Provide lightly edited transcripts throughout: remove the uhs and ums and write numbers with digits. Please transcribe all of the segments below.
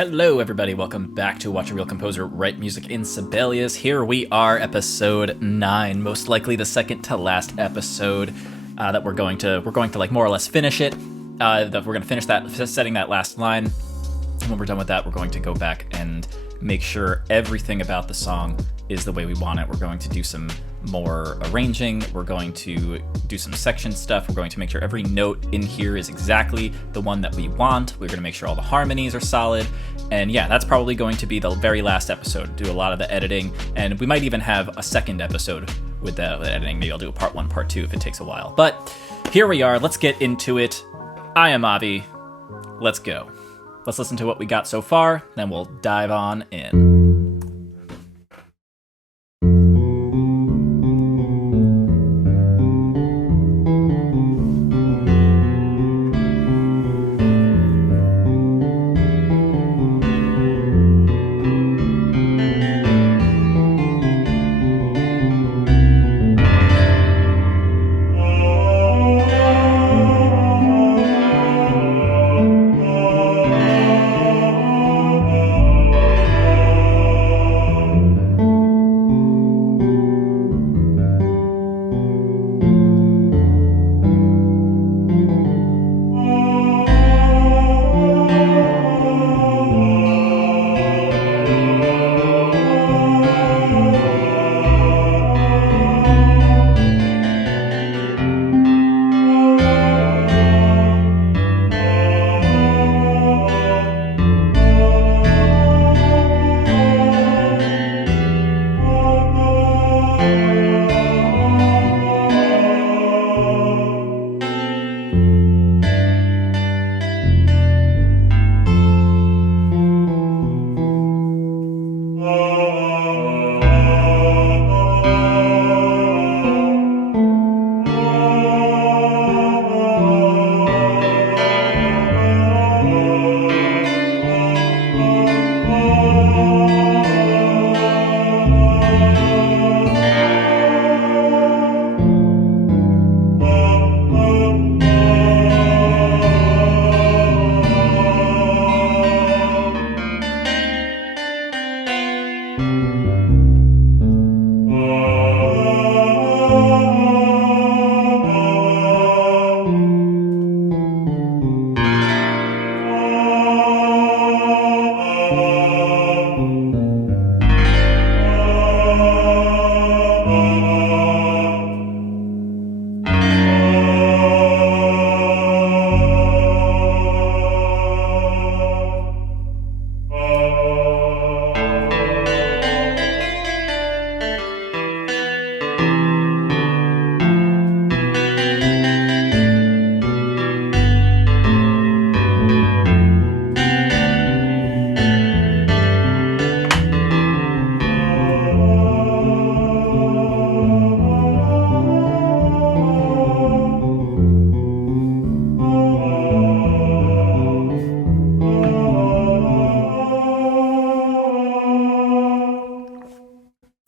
Hello, everybody. Welcome back to Watch a Real Composer Write Music in Sibelius. Here we are, episode 9, most likely the second to last episode that we're going to like more or less finish it. That we're going to finish that, setting that last line. And when we're done with that, we're going to go back and make sure everything about the song is the way we want it. We're going to do some more arranging. We're going to do some section stuff. We're going to make sure every note in here is exactly the one that we want. We're going to make sure all the harmonies are solid. And yeah, that's probably going to be the very last episode. Do a lot of the editing, and we might even have a second episode with the editing. Maybe I'll do a part 1, part 2 if it takes a while. But here we are. Let's get into it. I am Avi. Let's go. Let's listen to what we got so far, then we'll dive on in.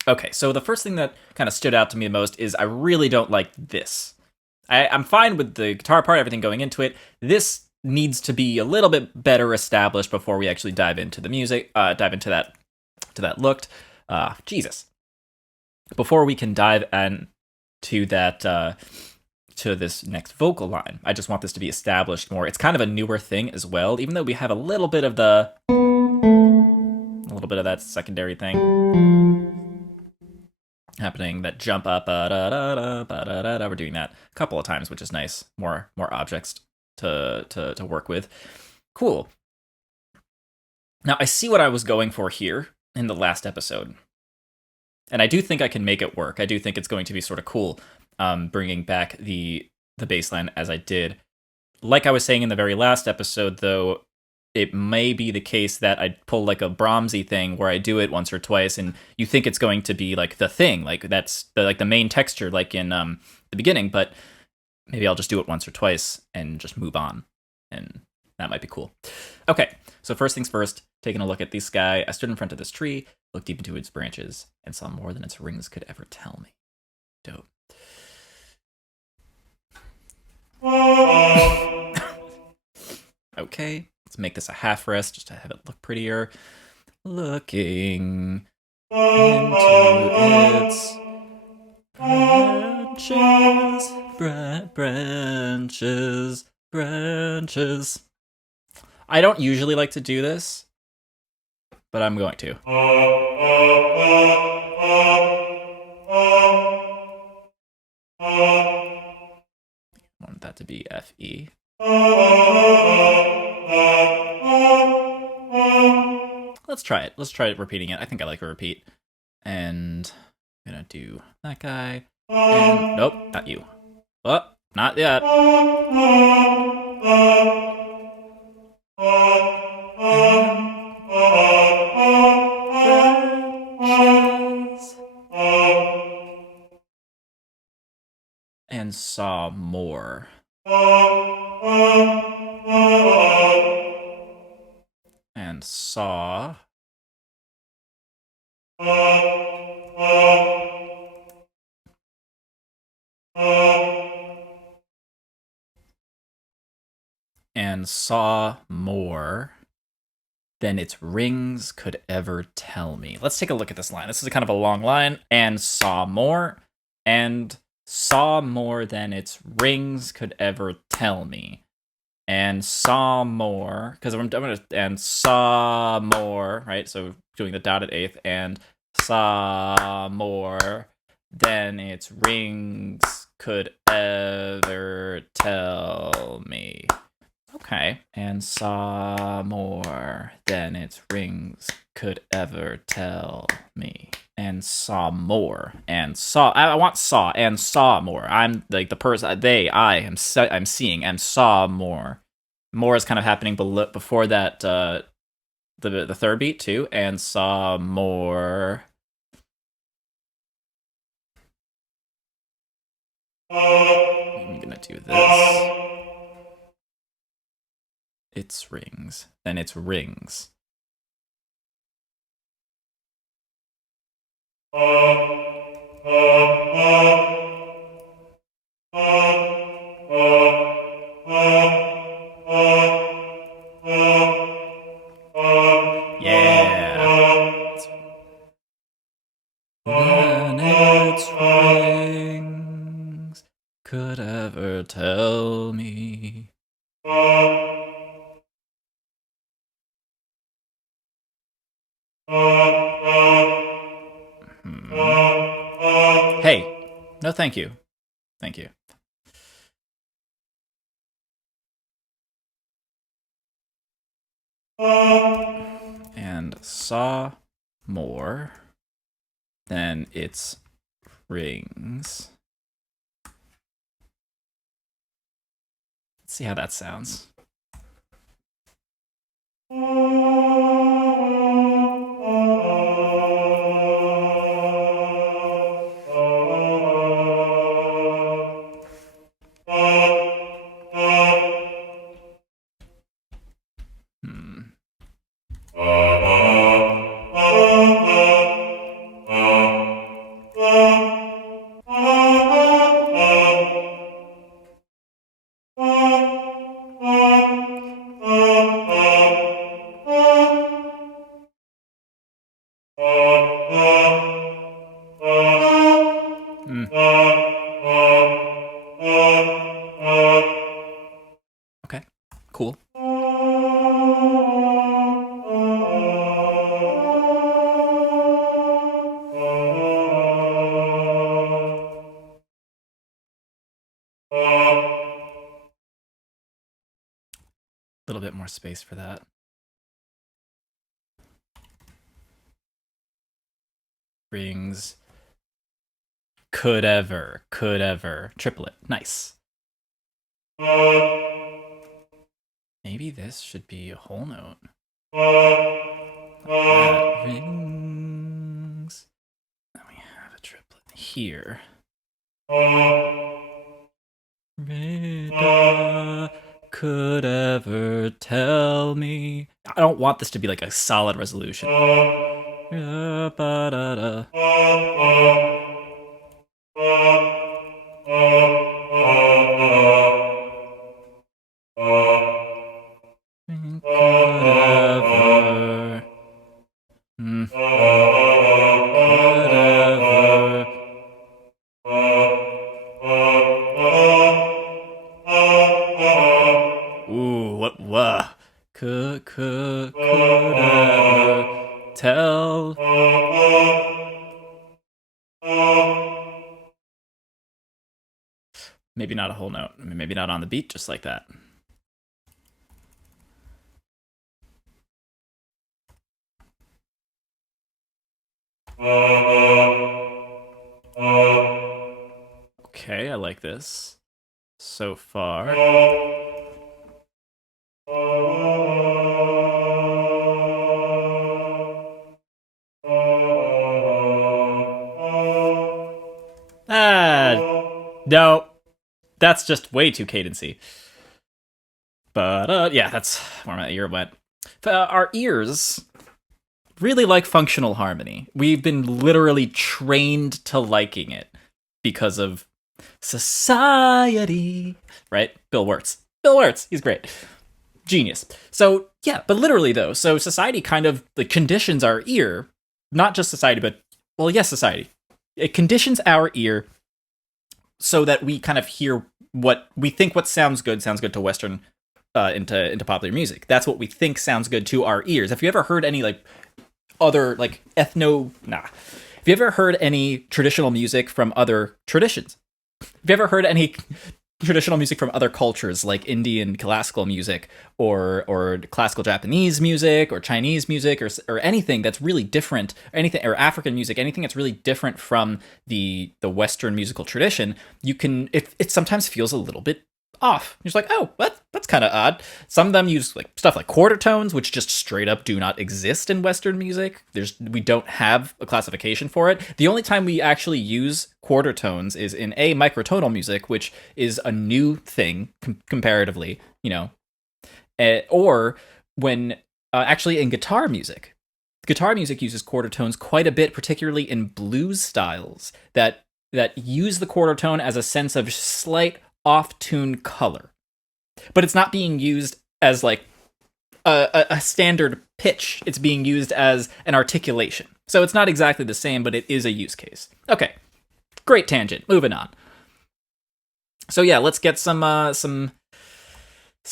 Okay, so the first thing that kind of stood out to me the most is I really don't like this. I'm fine with the guitar part, everything going into it. This needs to be a little bit better established before we actually dive into the music, dive into that look. Jesus. Before we can dive into that, to this next vocal line, I just want this to be established more. It's kind of a newer thing as well, even though we have a little bit of that secondary thing happening, that jump up, we're doing that a couple of times, which is nice. More objects to work with. Cool. Now I see what I was going for here in the last episode, and I do think I can make it work. I do think it's going to be sort of cool, bringing back the bass line as I did. Like I was saying in the very last episode, though, it may be the case that I pull like a Brahmsy thing where I do it once or twice, and you think it's going to be like the thing, like that's the main texture, like in the beginning. But maybe I'll just do it once or twice and just move on, and that might be cool. Okay, so first things first, taking a look at the sky. I stood in front of this tree, looked deep into its branches, and saw more than its rings could ever tell me. Dope. Okay, Let's make this a half rest just to have it look prettier. Looking into its branches. I don't usually like to do this, but I'm going to. I want that to be F-E. Let's try it. Let's try repeating it. I think I like a repeat. And I'm gonna do that guy. And nope, not you. Oh, not yet. And saw more. And saw. And saw more than its rings could ever tell me. Let's take a look at this line. This is kind of a long line. And saw more, and saw more than its rings could ever tell me. And saw more, because I'm gonna, and saw more, right? So doing the dotted eighth, and saw more than its rings could ever tell me. Okay. And saw more than its rings could ever tell me. And saw more. And saw. I want saw and saw more. I'm like the person. I'm seeing and saw more. More is kind of happening before that. The third beat too. And saw more. I'm gonna do this. Its rings. Then its rings. Yeah. Then its rings could ever tell me. Hey, no thank you. Thank you. And saw more than its rings. Let's see how that sounds. Okay, cool. A little bit more space for that. Rings. Could ever. Triplet. Nice. Maybe this should be a whole note. Rings. Then we have a triplet here. Radar could ever tell me. I don't want this to be like a solid resolution. Tell. Maybe not a whole note. Maybe not on the beat, just like that. Okay, I like this so far. No, that's just way too cadency. But yeah, that's where my ear went. Our ears really like functional harmony. We've been literally trained to liking it because of society, right? Bill Wirtz. Bill Wirtz, he's great. Genius. So, yeah, but literally though, so society kind of like conditions our ear, not just society, but, well, yes, society. It conditions our ear so that we kind of hear what we think what sounds good to Western into popular music. That's what we think sounds good to our ears. Have you ever heard any like other like Have you ever heard any traditional music from other traditions? Have you ever heard any traditional music from other cultures like Indian classical music or classical Japanese music or Chinese music or anything that's really different, anything, or African music, anything that's really different from the Western musical tradition? You can it sometimes feels a little bit off. You're just like, oh, that's kind of odd. Some of them use like stuff like quarter tones, which just straight up do not exist in Western music. We don't have a classification for it. The only time we actually use quarter tones is in microtonal music, which is a new thing comparatively, or when actually in guitar music. Guitar music uses quarter tones quite a bit, particularly in blues styles that use the quarter tone as a sense of slight off-tune color, but it's not being used as like a standard pitch. It's being used as an articulation, so it's not exactly the same, but it is a use case. Okay, great tangent. Moving on. So yeah, let's get some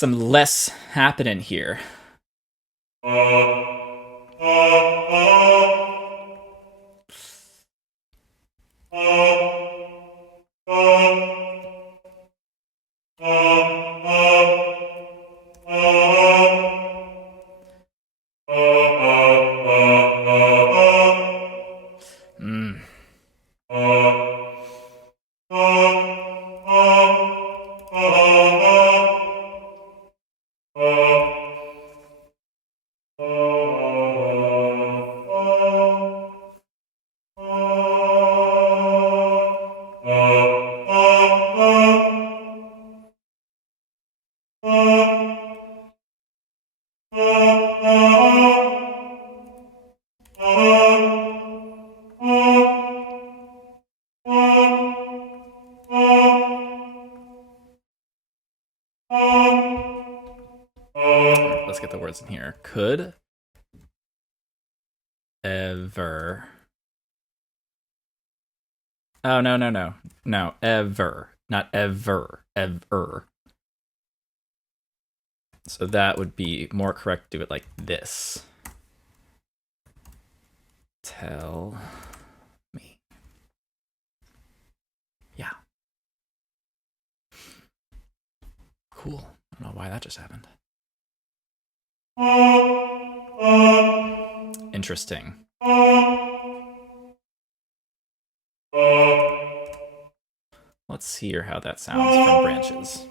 less happening here. Let's get the words in here. Could ever. Oh, no. No, ever. Not ever. Ever. So that would be more correct to do it like this. Tell me. Yeah. Cool. I don't know why that just happened. Interesting. Let's hear how that sounds from branches.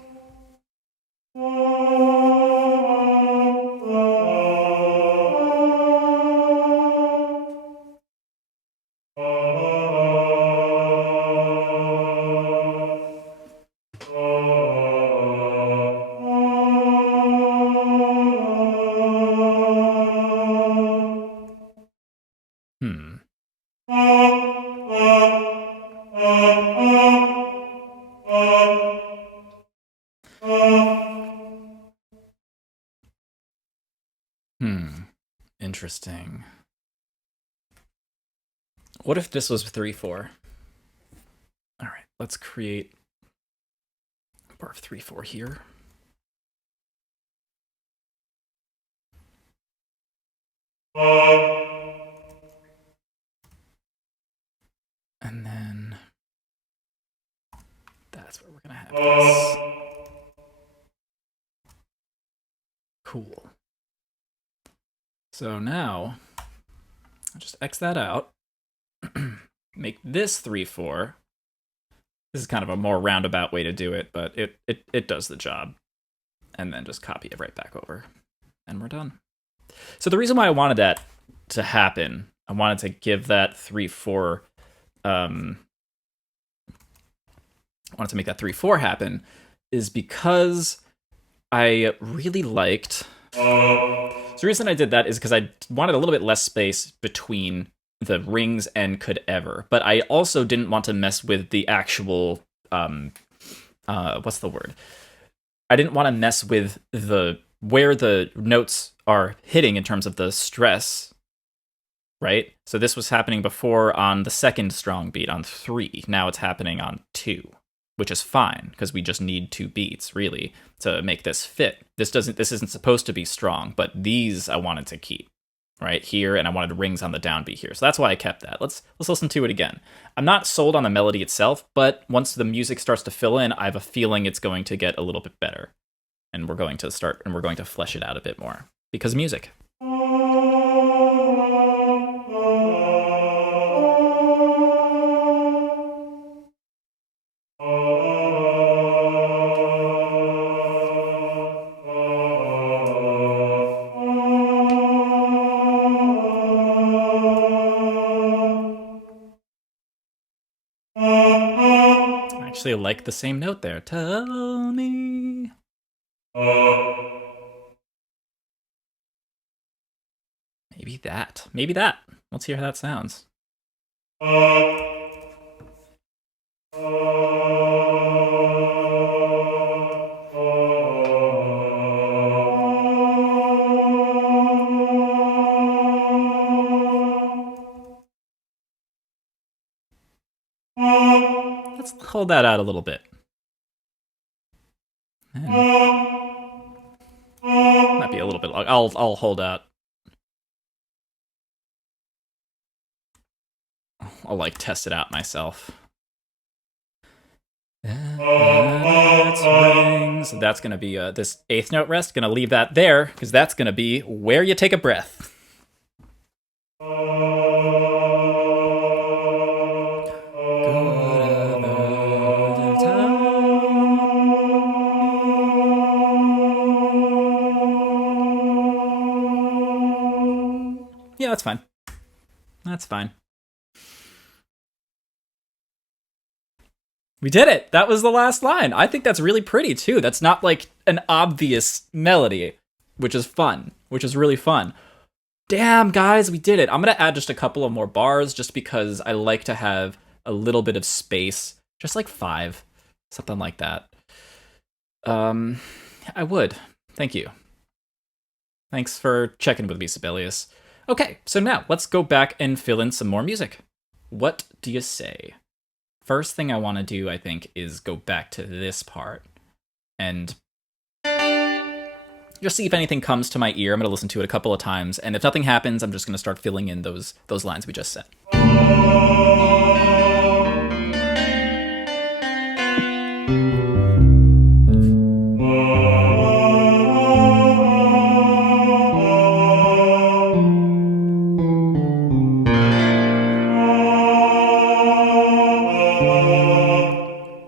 Interesting. What if this was 3/4? All right, let's create a bar of 3/4 here. And then that's where we're gonna have this. Cool. So now, I'll just X that out. Make this 3/4. This is kind of a more roundabout way to do it, but it does the job. And then just copy it right back over. And we're done. So the reason why I wanted that to happen, I wanted to give that 3/4, I wanted to make that 3/4 happen, is because I really liked. So the reason I did that is because I wanted a little bit less space between the rings and could ever, but I also didn't want to mess with the actual what's the word? I didn't want to mess with the where the notes are hitting in terms of the stress, right? So this was happening before on the second strong beat on 3. Now it's happening on 2, which is fine because we just need 2 beats really to make this fit. This isn't supposed to be strong, but these I wanted to keep right here, and I wanted rings on the downbeat here. So that's why I kept that. Let's listen to it again. I'm not sold on the melody itself, but once the music starts to fill in, I have a feeling it's going to get a little bit better. And we're going to flesh it out a bit more because music. I actually like the same note there. Tell me. Maybe that. Let's hear how that sounds. Let's hold that out a little bit. Might be a little bit long. I'll hold out. I'll like test it out myself. That's rings. So that's gonna be this 8th note rest. Gonna leave that there because that's gonna be where you take a breath. Yeah, that's fine. That's fine. We did it. That was the last line. I think that's really pretty too. That's not like an obvious melody, which is fun, which is really fun. Damn, guys, we did it. I'm going to add just a couple of more bars just because I like to have a little bit of space, just like 5, something like that. I would. Thank you. Thanks for checking with me, Sibelius. Okay, so now let's go back and fill in some more music. What do you say? First thing I want to do, I think, is go back to this part and just see if anything comes to my ear. I'm going to listen to it a couple of times, and if nothing happens, I'm just going to start filling in those lines we just said.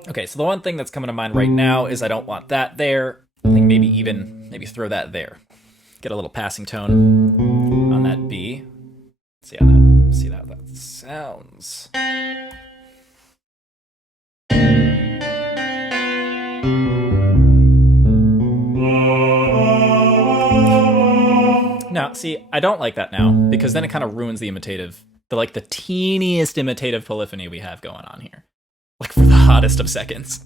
Okay, so the one thing that's coming to mind right now is I don't want that there. I think maybe throw that there. Get a little passing tone on that B. See how that sounds. Now, see, I don't like that now because then it kind of ruins the teeniest imitative polyphony we have going on here. Like for the hottest of seconds.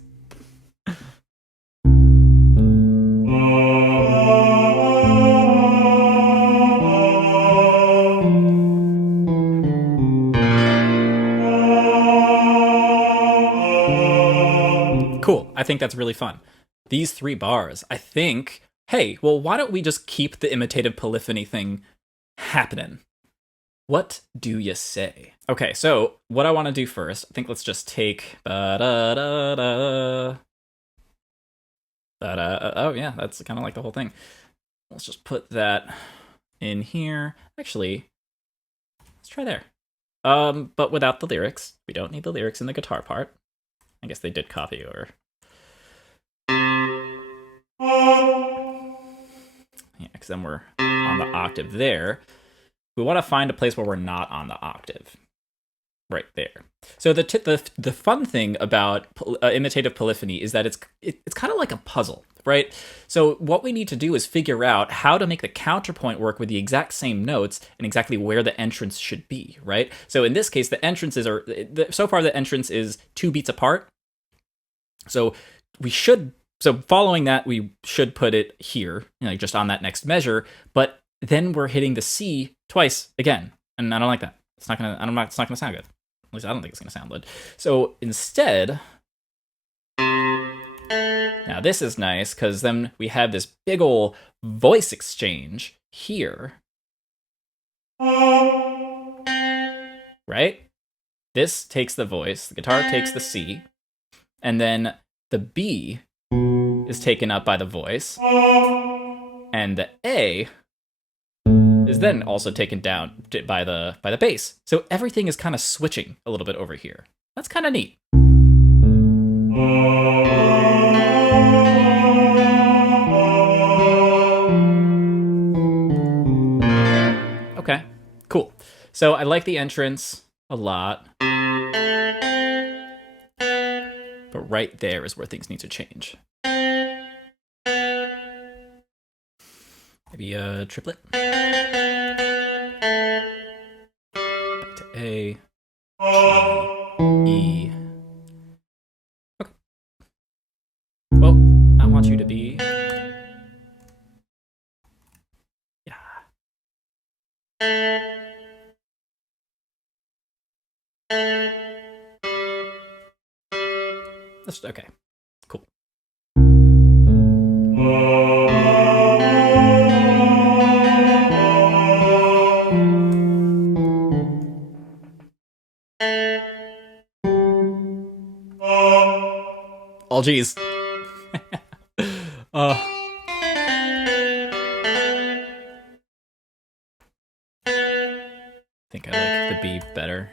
Cool. I think that's really fun. These 3 bars, I think, hey, well, why don't we just keep the imitative polyphony thing happening? What do you say? Okay, so what I want to do first, I think let's just take oh yeah, that's kind of like the whole thing. Let's just put that in here. Actually, let's try there. But without the lyrics. We don't need the lyrics in the guitar part. I guess they did copy or yeah, because then we're on the octave there. We want to find a place where we're not on the octave. Right there. So the fun thing about imitative polyphony is that it's kind of like a puzzle, right? So what we need to do is figure out how to make the counterpoint work with the exact same notes and exactly where the entrance should be, right? So in this case, the entrances are so far the entrance is 2 beats apart. So following that, we should put it here, just on that next measure. But then we're hitting the C twice again, and I don't like that. It's not gonna sound good. At least I don't think it's gonna sound good. So instead, now this is nice because then we have this big ol' voice exchange here, right? This takes the voice, the guitar takes the C, and then the B is taken up by the voice, and the A is then also taken down by the bass. So everything is kind of switching a little bit over here. That's kind of neat. Okay, cool. So I like the entrance a lot. But right there is where things need to change. Maybe a triplet. Back to A, G, E. Okay. Well, I want you to be. Yeah. That's okay. Cool. Oh, geez. I think I like the B better.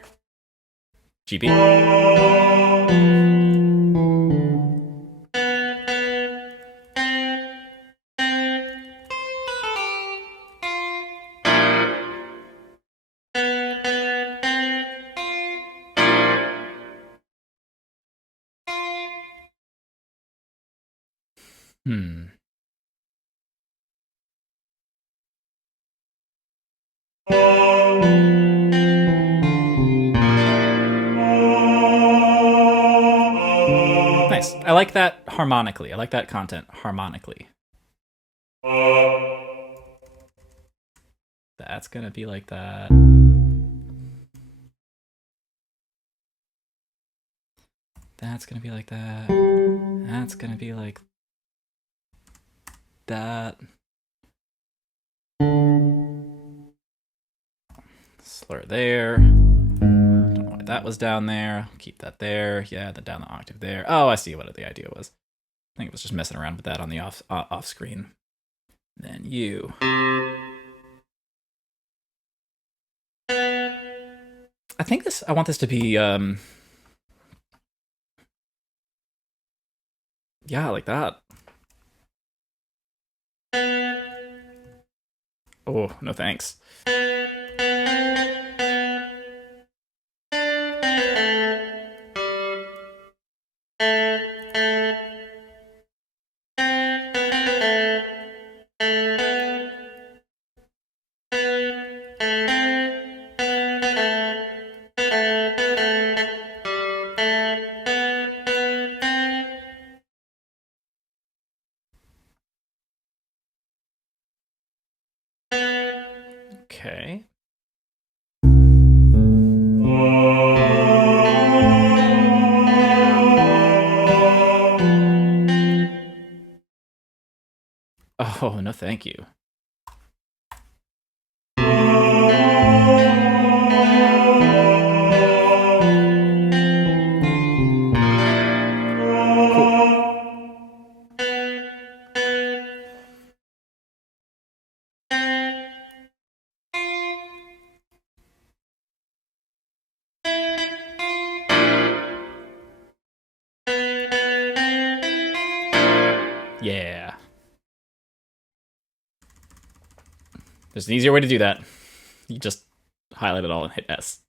GB. Nice. I like that harmonically. I like that content harmonically. That's gonna be like that. That's gonna be like that. That's gonna be like that. Slur there. Don't know why that was down there. Keep that there. Yeah, then down the octave there. Oh, I see what the idea was. I think it was just messing around with that on the off screen. Then you. I think I want this to be yeah, like that. Oh, no thanks. Okay. Oh, no thank you. There's an easier way to do that. You just highlight it all and hit S.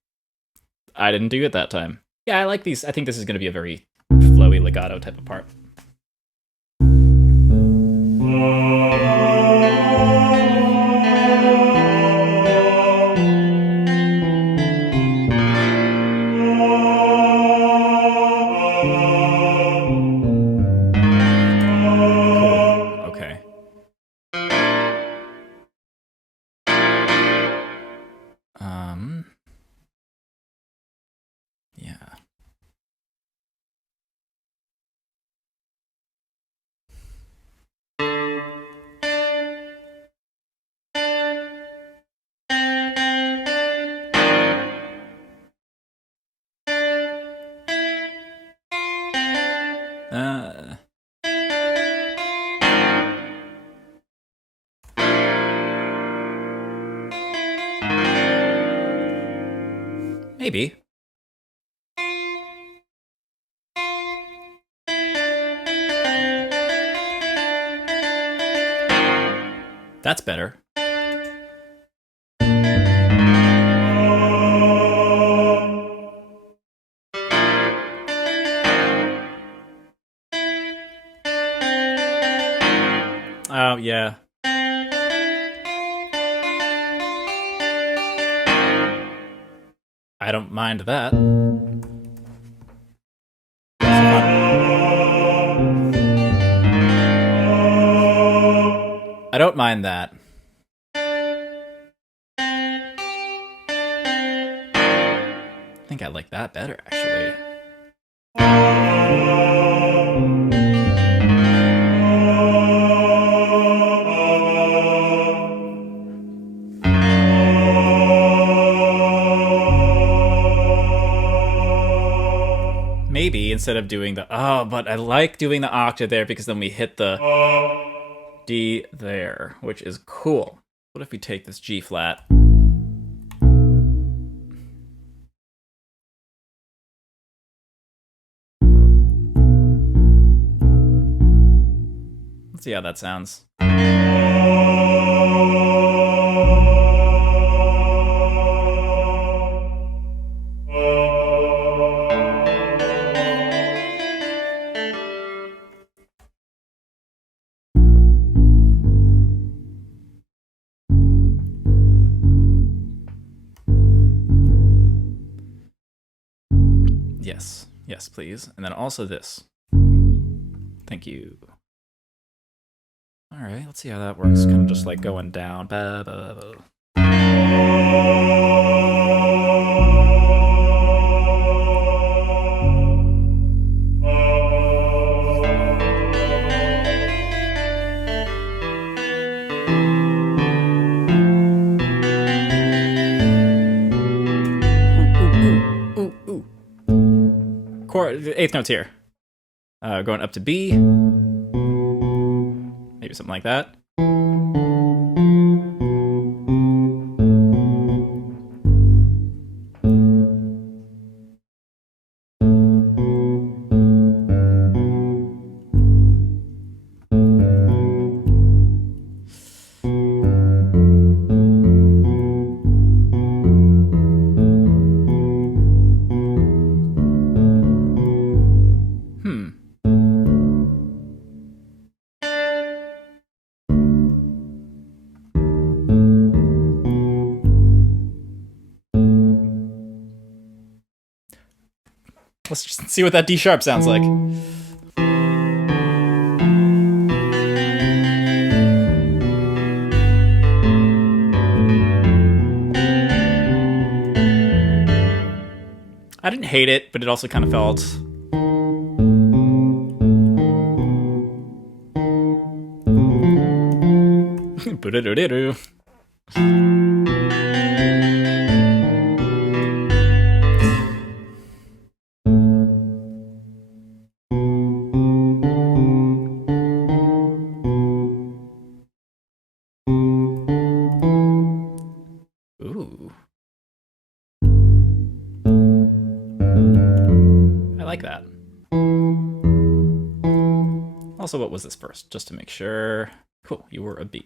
I didn't do it that time. Yeah, I like these. I think this is going to be a very flowy legato type of part. Cool. Okay. Yeah. Maybe. That's better. Oh, yeah. I don't mind that. I don't mind that. I think I like that better, actually. Maybe instead of doing the but I like doing the octave there because then we hit the D there, which is cool. What if we take this G flat? Let's see how that sounds. Yes. Yes, please. And then also this. Thank you. All right, let's see how that works. Kind of just like going down. Ba, ba, ba. Eighth note's here. Going up to B. Maybe something like that. Let's just see what that D sharp sounds like. I didn't hate it, but it also kind of felt... Ooh. I like that. Also, what was this first? Just to make sure. Cool, you were a B.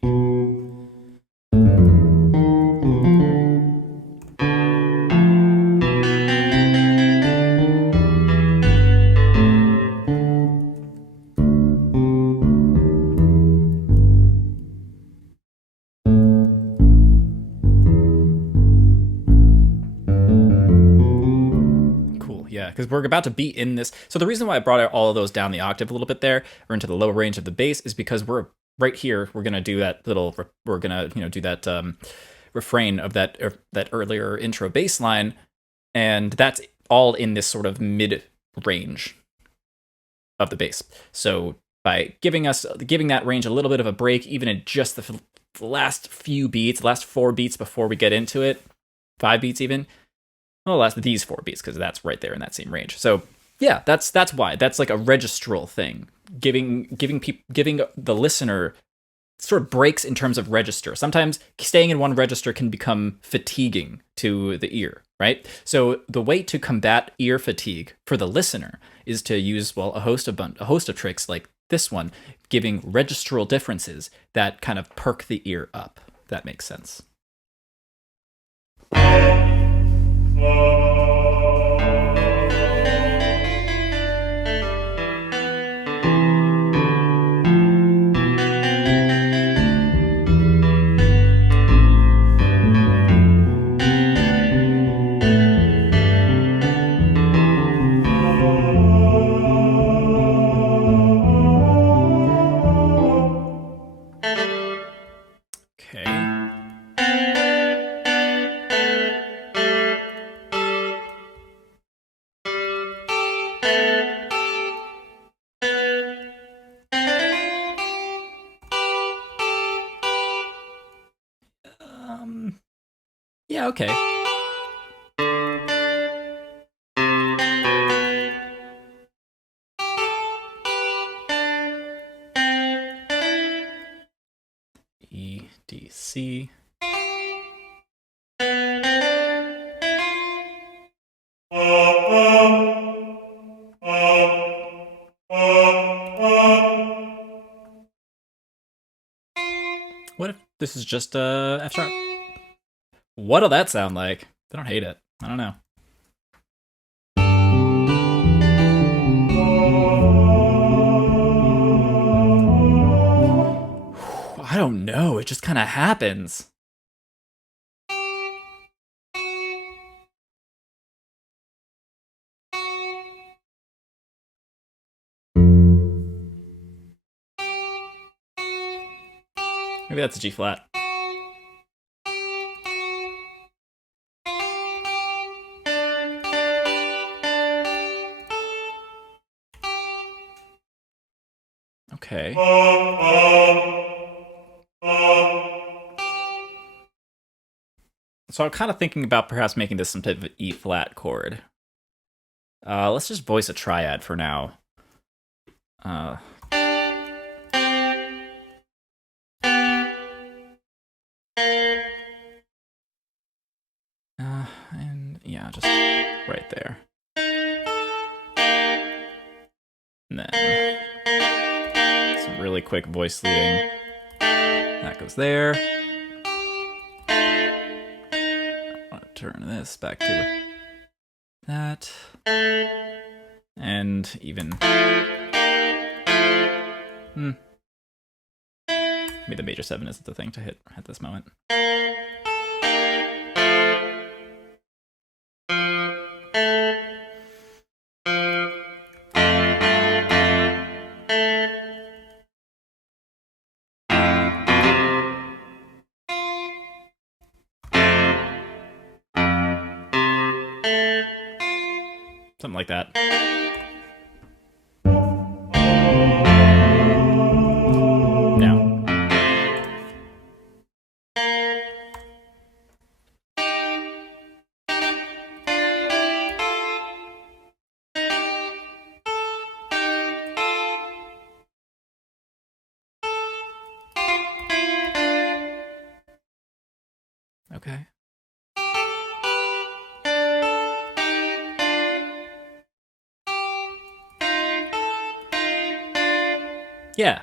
yeah, because we're about to be in this. So the reason why I brought all of those down the octave a little bit there, or into the low range of the bass, is because we're right here. We're gonna do that little. We're gonna do that refrain of that earlier intro bass line, and that's all in this sort of mid range of the bass. So by giving that range a little bit of a break, even in just the last few beats, last 4 beats before we get into it, 5 beats even. Well, last these 4 beats, because that's right there in that same range. So yeah, that's why. That's like a registral thing, giving the listener sort of breaks in terms of register. Sometimes staying in one register can become fatiguing to the ear, right? So the way to combat ear fatigue for the listener is to use, well, a host of tricks like this one, giving registral differences that kind of perk the ear up. If that makes sense. Yeah, okay. E, D, C. What if this is just F sharp? What'll that sound like? I don't hate it. I don't know. I don't know. It just kind of happens. Maybe that's a G flat. Okay. So I'm kind of thinking about perhaps making this some type of E flat chord. Let's just voice a triad for now. And yeah, just right there. And then some really quick voice leading. That goes there. I want to turn this back to that. And even... Maybe the major 7 isn't the thing to hit at this moment. Something like that. Now. Okay. Yeah.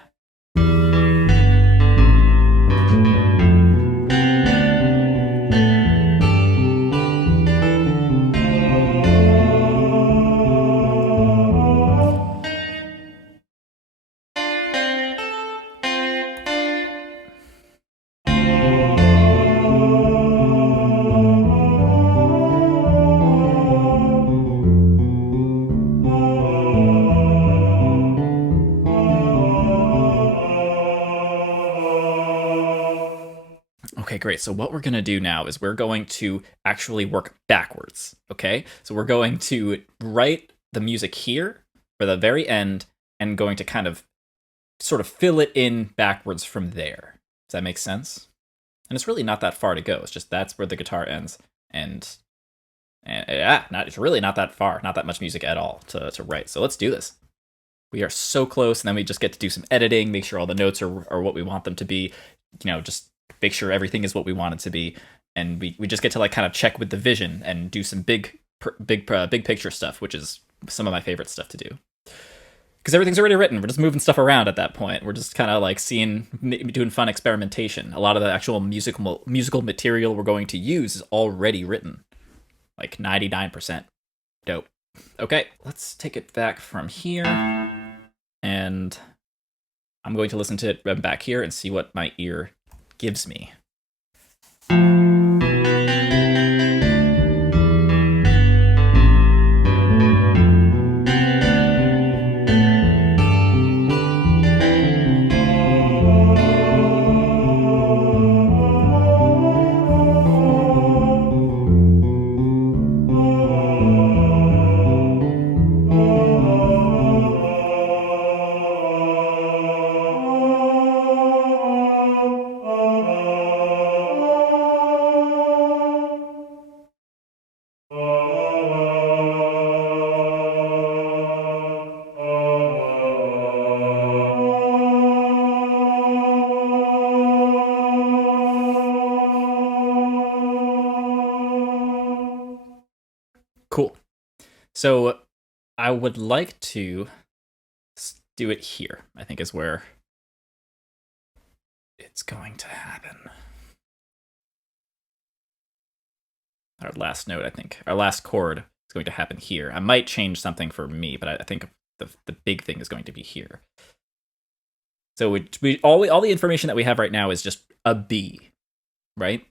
great. So what we're going to do now is we're going to actually work backwards, okay? So we're going to write the music here for the very end and going to kind of sort of fill it in backwards from there. Does that make sense? And it's really not that far to go. It's just that's where the guitar ends. And it's really not that far. Not that much music at all to write. So let's do this. We are so close, and then we just get to do some editing, make sure all the notes are what we want them to be, just make sure everything is what we want it to be, and we just get to like kind of check with the vision and do some big picture stuff, which is some of my favorite stuff to do. Because everything's already written. We're just moving stuff around at that point. We're just kind of like doing fun experimentation. A lot of the actual musical material we're going to use is already written. Like 99%. Dope. Okay, let's take it back from here. And I'm going to listen to it back here and see what my ear gives me. Cool. So I would like to do it here, I think is where it's going to happen. Our last note, I think. Our last chord is going to happen here. I might change something for me, but I think the big thing is going to be here. So all the information that we have right now is just a B, right?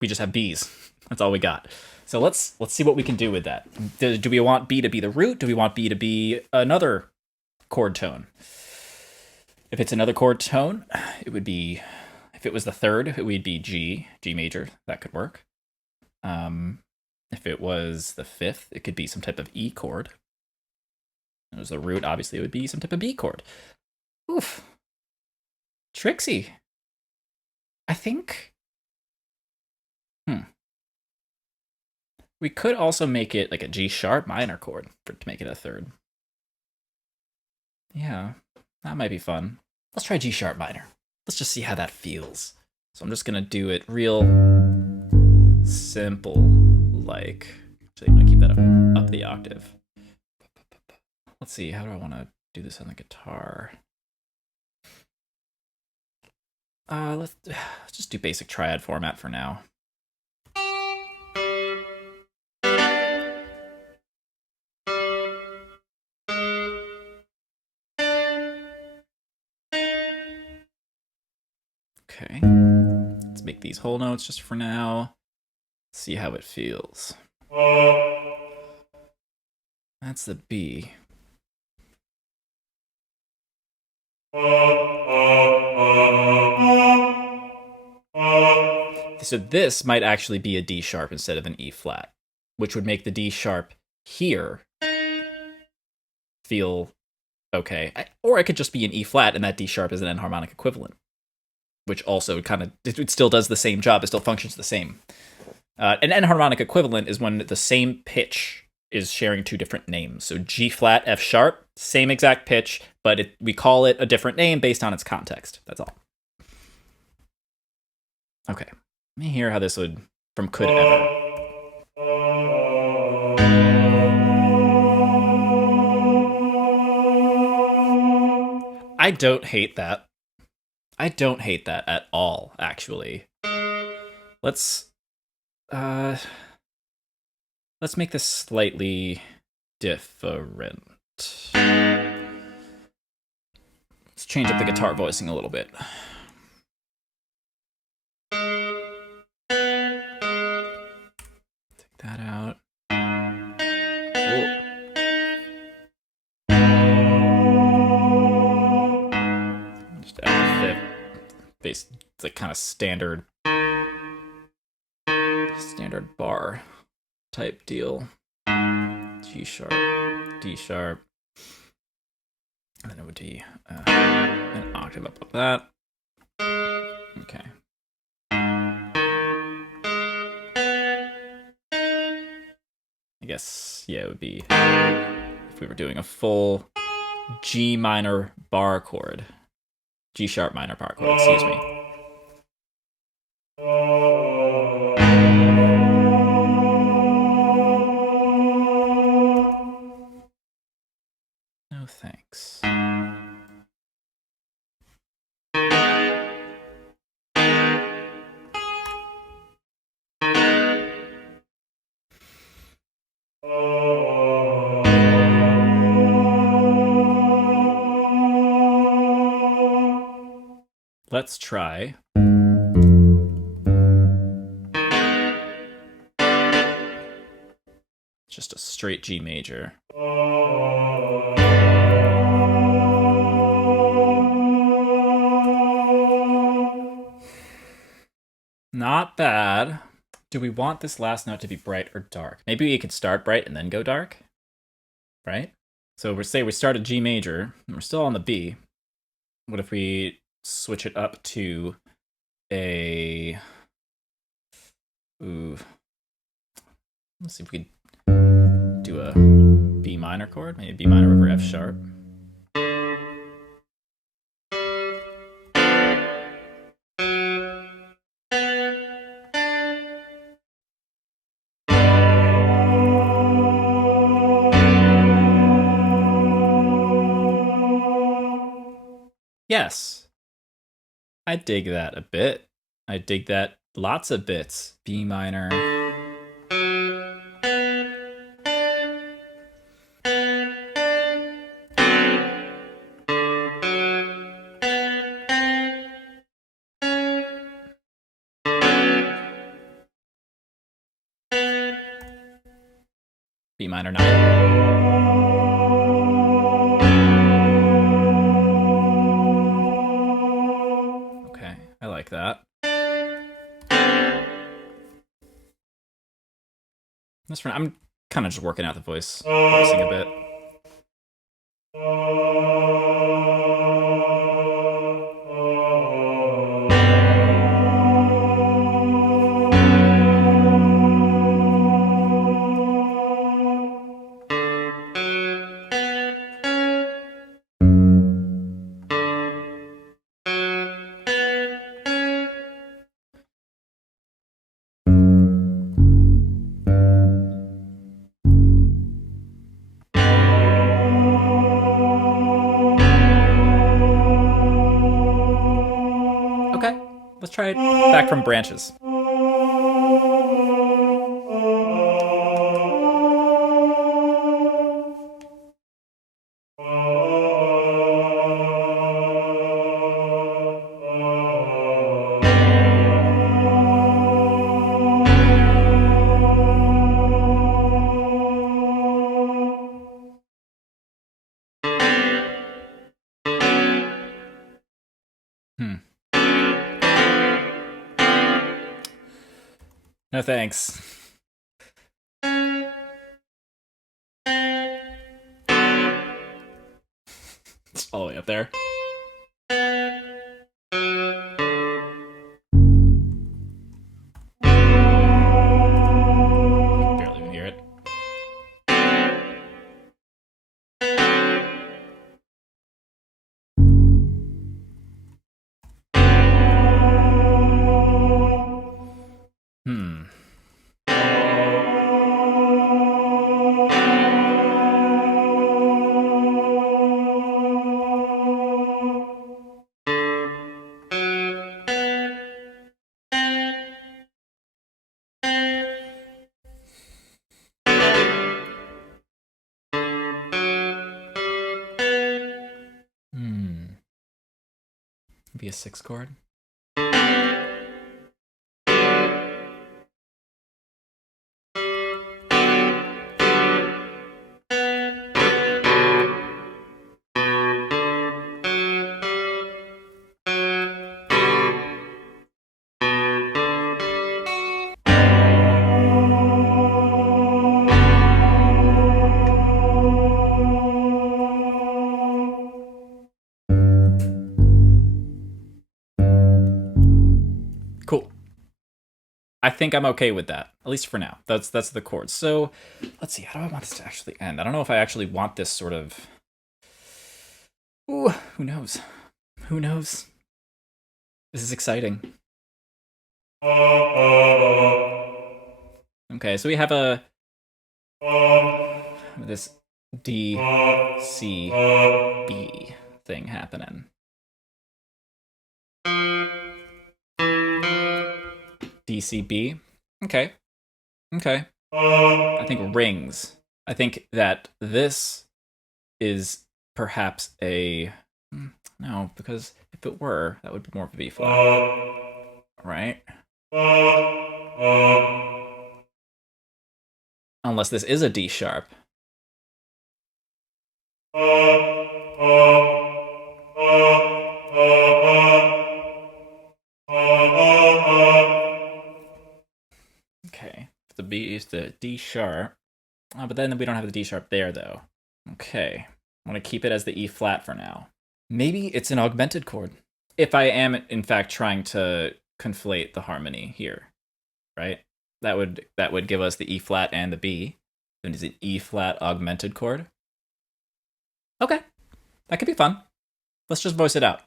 We just have Bs. That's all we got. So let's see what we can do with that. Do we want B to be the root? Do we want B to be another chord tone? If it's another chord tone, it would be, if it was the third, it would be G major. That could work. If it was the fifth, it could be some type of E chord. If it was the root, obviously it would be some type of B chord. Oof. Tricksy. I think... We could also make it like a G sharp minor chord to make it a third. Yeah, that might be fun. Let's try G sharp minor. Let's just see how that feels. So I'm just gonna do it real simple, like. Actually, I'm gonna keep that up the octave. Let's see, how do I want to do this on the guitar? Let's just do basic triad format for now. Okay, let's make these whole notes just for now. See how it feels. That's the B. So this might actually be a D sharp instead of an E flat, which would make the D sharp here feel okay. Or it could just be an E flat and that D sharp is an enharmonic equivalent, which also kind of, it still does the same job. It still functions the same. An enharmonic equivalent is when the same pitch is sharing two different names. So G flat, F sharp, same exact pitch, but we call it a different name based on its context. That's all. Okay, let me hear how this would, from could ever. I don't hate that. I don't hate that at all, actually. Let's make this slightly different. Let's change up the guitar voicing a little bit. Take that out. Oh. Just add the fifth. It's like kind of standard standard bar type deal. G sharp, D sharp, and then it would be an octave up like that. Okay. I guess, yeah, it would be if we were doing a full G minor bar chord. G sharp minor bar chord, excuse me. No thanks. Let's try just a straight G major. Not bad. Do we want this last note to be bright or dark? Maybe we could start bright and then go dark, right? So we say we start a G major, and we're still on the B. What if we switch it up to a... Ooh. Let's see if we could do a B minor chord, maybe B minor over F sharp. Yes, I dig that a bit. I dig that lots of bits. B minor. B minor 9. I like that. This one, I'm kind of just working out the voicing a bit. Let's try it back from branches. No thanks. It's all the way up there. Barely even hear it. Be a 6 chord. I think I'm okay with that, at least for now. That's the chord. So let's see, how do I want this to actually end? I don't know if I actually want this sort of... Ooh, who knows? Who knows? This is exciting. Okay, so we have this D, C, B thing happening. D, C, B. Okay. Okay. I think rings. I think that this is perhaps a... No, because if it were, that would be more of a B flat. Right? Unless this is a D sharp. Okay, the B is the D sharp. But then we don't have the D sharp there, though. Okay, I'm going to keep it as the E flat for now. Maybe it's an augmented chord. If I am, in fact, trying to conflate the harmony here, right? That would give us the E flat and the B. Then is it E flat augmented chord? Okay, that could be fun. Let's just voice it out.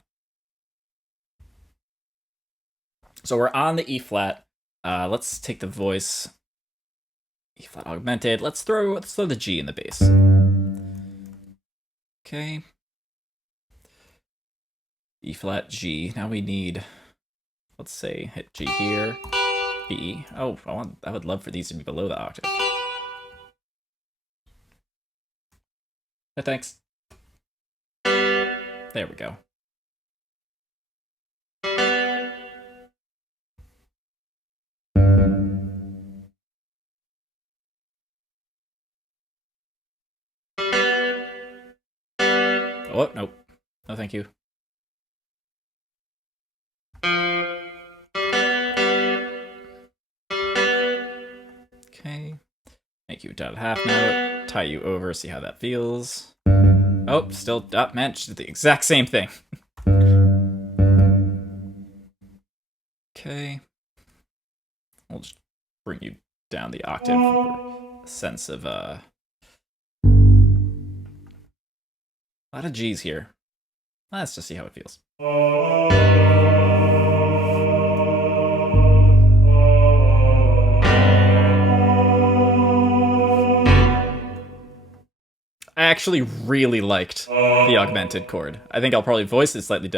So we're on the E flat. Let's take the voice. E flat augmented. Let's throw the G in the bass. Okay. E flat G. Now we need, let's say, hit G here. B. Oh, I would love for these to be below the octave. Thanks. There we go. Oh, nope. No, thank you. Okay. Make you dot half note. Tie you over, see how that feels. Oh, still dot match. The exact same thing. Okay. We'll just bring you down the octave for a sense of a lot of G's here. Let's just see how it feels. I actually really liked the augmented chord. I think I'll probably voice it slightly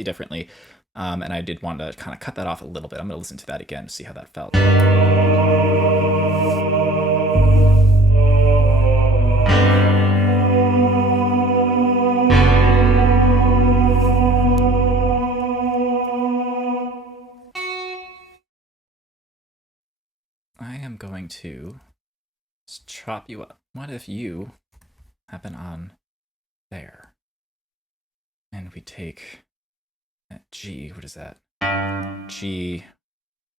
differently. And I did want to kind of cut that off a little bit. I'm going to listen to that again to see how that felt. I am going to just chop you up. What if you happen on there? And we take that G, what is that? G,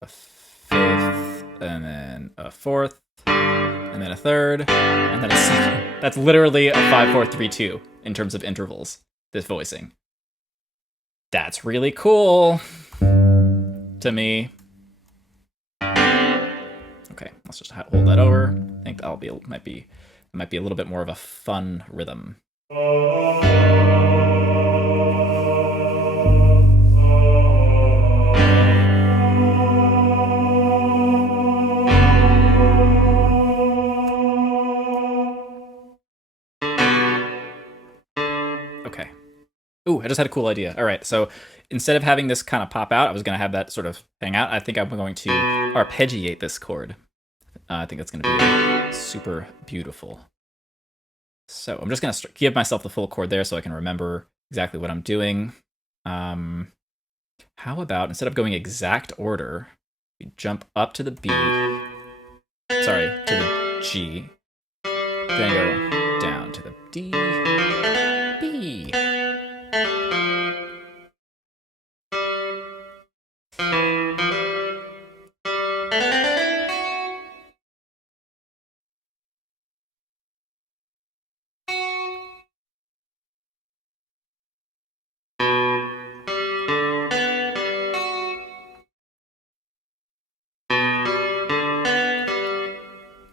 a fifth, and then a fourth, and then a third, and then a second. That's literally a 5-4-3-2 in terms of intervals, this voicing. That's really cool to me. Okay, let's just hold that over. I think that'll be might be a little bit more of a fun rhythm. Okay. Ooh, I just had a cool idea. All right, so instead of having this kind of pop out, I was going to have that sort of hang out. I think I'm going to arpeggiate this chord. I think that's going to be super beautiful. So I'm just going to give myself the full chord there so I can remember exactly what I'm doing. How about, instead of going exact order, we jump up to the B, sorry, to the G, then go down to the D, B.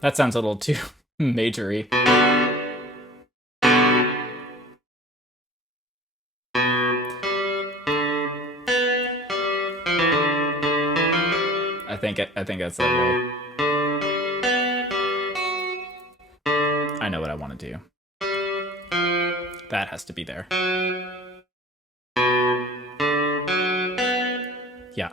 That sounds a little too majory. I think that's that way. I know what I want to do. That has to be there. Yeah.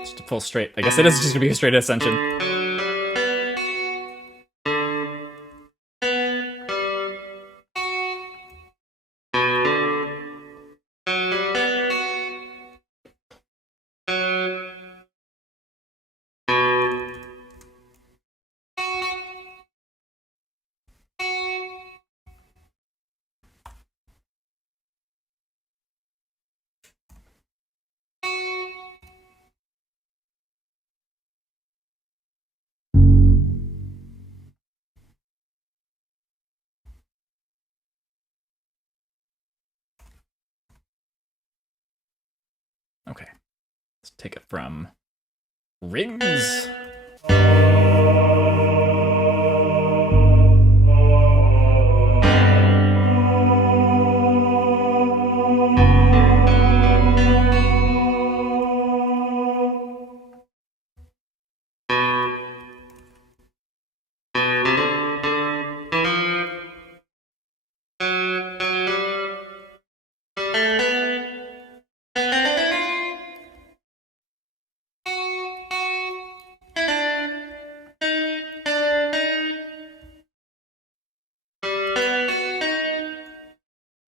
Just a full straight. I guess it is just gonna be a straight ascension. Okay, let's take it from Rings.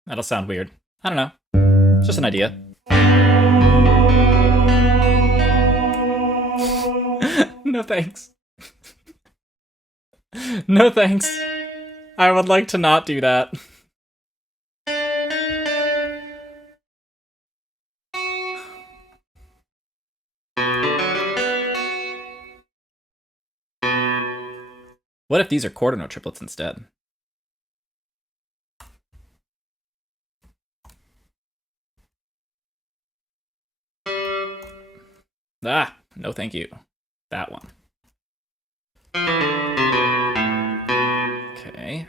That'll sound weird. I don't know. It's just an idea. No thanks. No thanks. I would like to not do that. What if these are quarter note triplets instead? Ah, no thank you. That one. Okay.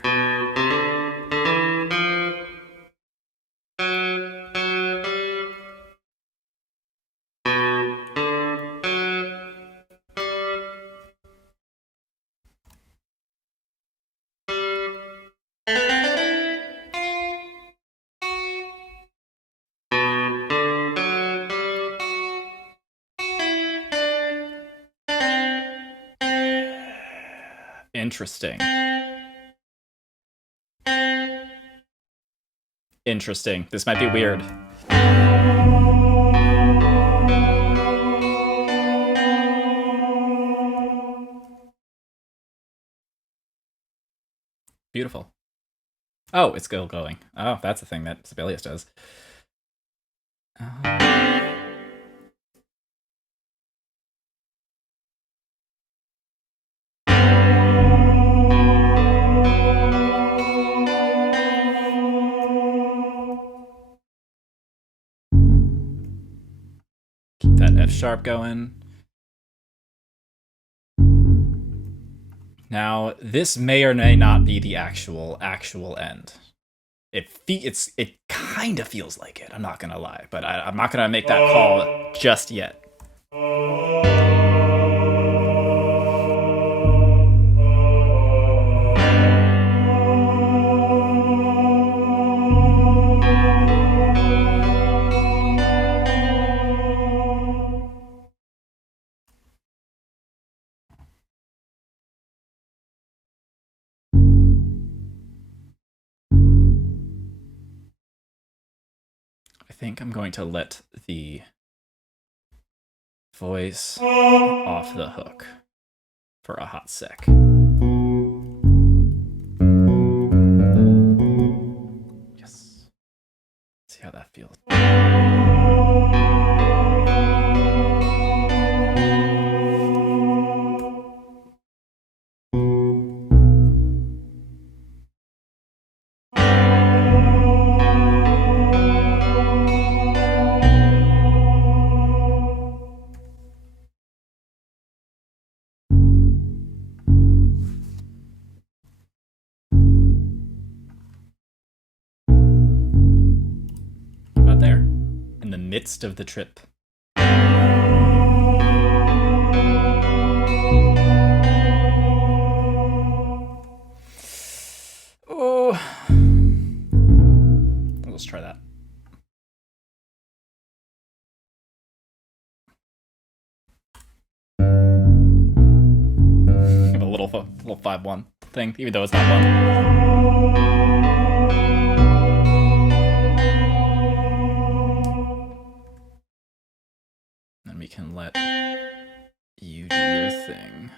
Interesting. Interesting. This might be weird. Beautiful. Oh, it's still going. Oh, that's the thing that Sibelius does. Keep that F sharp going. Now, this may or may not be the actual end. It kind of feels like it. I'm not gonna lie, but I'm not gonna make that call just yet. I think I'm going to let the voice off the hook for a hot sec. Yes. See how that feels. midst of the trip. Oh, let's try that. A little 5-1 thing, even though it's not one. And we can let you do your thing.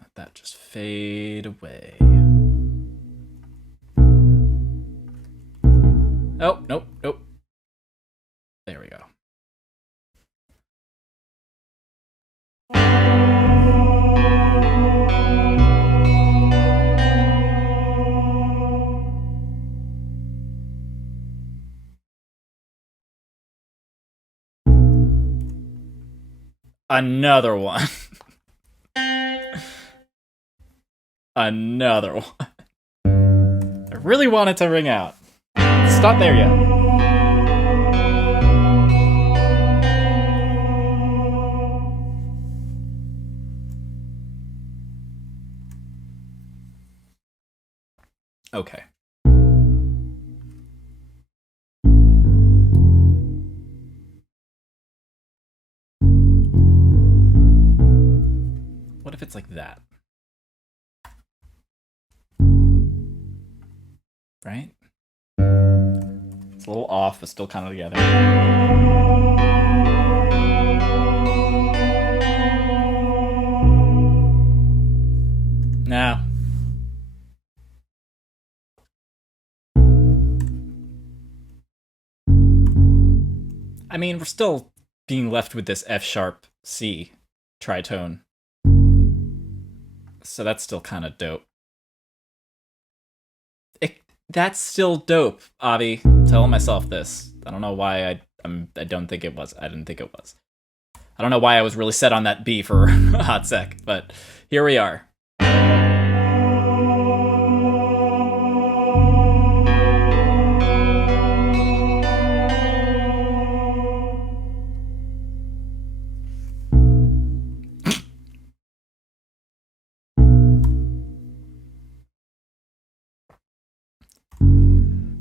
Let that just fade away. Oh, nope, nope. There we go. Another one. Another one. I really want it to ring out. It's not there yet. Okay. What if it's like that? Right? It's a little off, but still kind of together. Now. I mean, we're still being left with this F sharp C tritone. So that's still kind of dope. That's still dope, Avi. Telling myself this. I don't know why I don't think it was. I didn't think it was. I don't know why I was really set on that B for a hot sec, but here we are.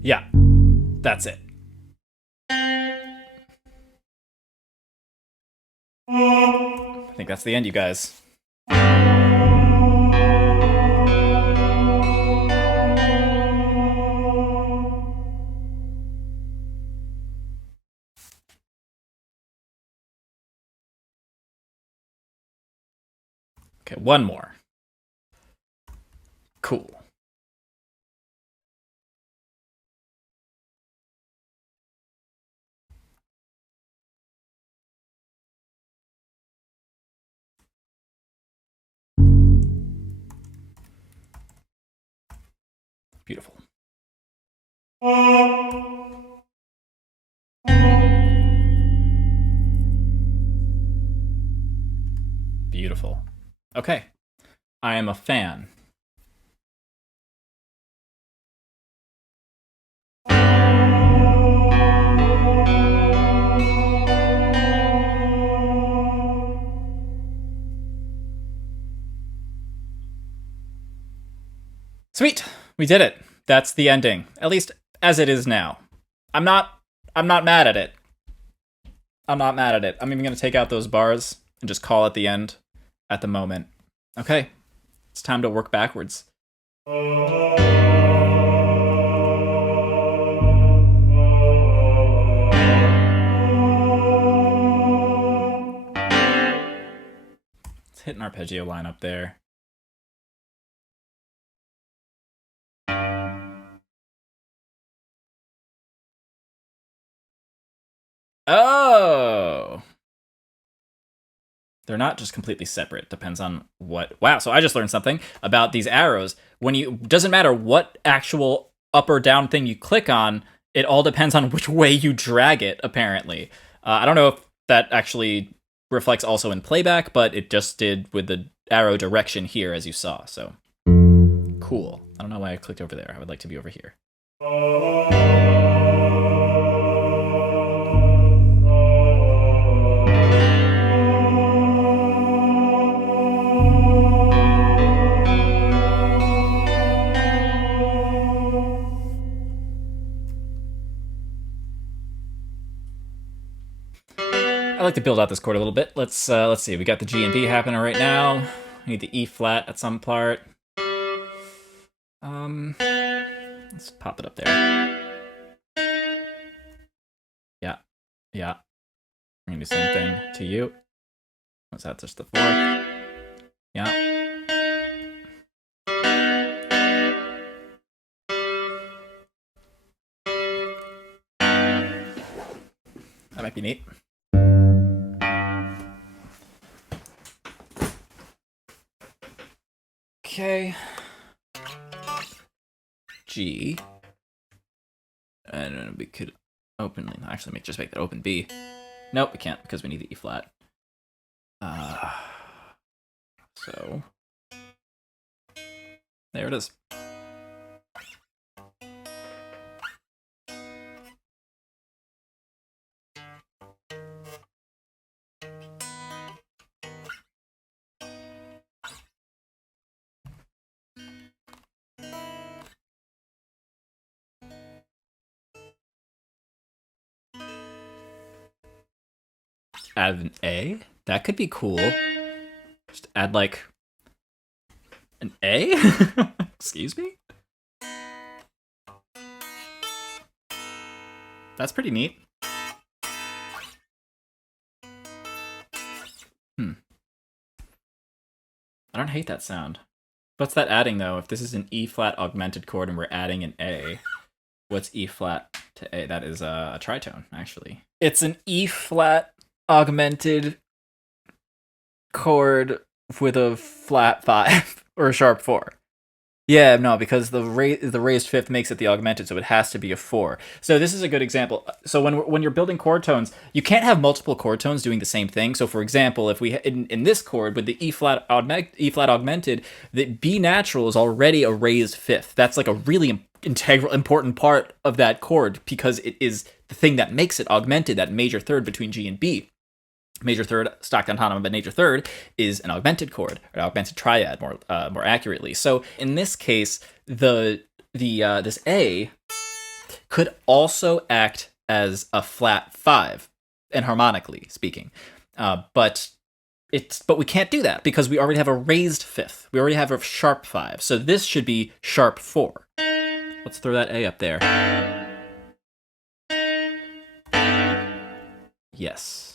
Yeah, that's it. I think that's the end, you guys. Okay, one more. Cool. Beautiful. Beautiful. Okay. I am a fan. Sweet. We did it. That's the ending. At least as it is now. I'm not mad at it. I'm not mad at it. I'm even going to take out those bars and just call it the end at the moment. Okay. It's time to work backwards. Let's hit an arpeggio line up there. Oh! They're not just completely separate. Depends on what... Wow, so I just learned something about these arrows. When you... Doesn't matter what actual up or down thing you click on, it all depends on which way you drag it, apparently. I don't know if that actually reflects also in playback, but it just did with the arrow direction here, as you saw, so... Cool. I don't know why I clicked over there. I would like to be over here. I like to build out this chord a little bit. Let's see. We got the G and B happening right now. We need the E flat at some part. Let's pop it up there. Yeah, yeah. We're gonna do the same thing to you. What's that? Just the fourth. Yeah. That might be neat. Okay. G. And we could openly actually just make that open B. Nope, we can't because we need the E flat. So there it is. Add an A? That could be cool. Just add like an A? Excuse me? That's pretty neat. I don't hate that sound. What's that adding though? If this is an E flat augmented chord and we're adding an A, what's E flat to A? That is a tritone, actually. It's an E flat augmented chord with a flat 5 or a sharp 4. Yeah, no, because the raised fifth makes it the augmented, so it has to be a 4. So this is a good example. So when you're building chord tones, you can't have multiple chord tones doing the same thing. So for example, if we in this chord with the E flat augmented, the B natural is already a raised fifth. That's like a really important part of that chord because it is the thing that makes it augmented, that major third between G and B. Major third, Stockdown-Tottenham, but major third is an augmented chord, or an augmented triad, more accurately. So in this case, this A could also act as a flat 5, and harmonically speaking, but we can't do that because we already have a raised fifth. We already have a sharp 5, so this should be sharp 4. Let's throw that A up there. Yes.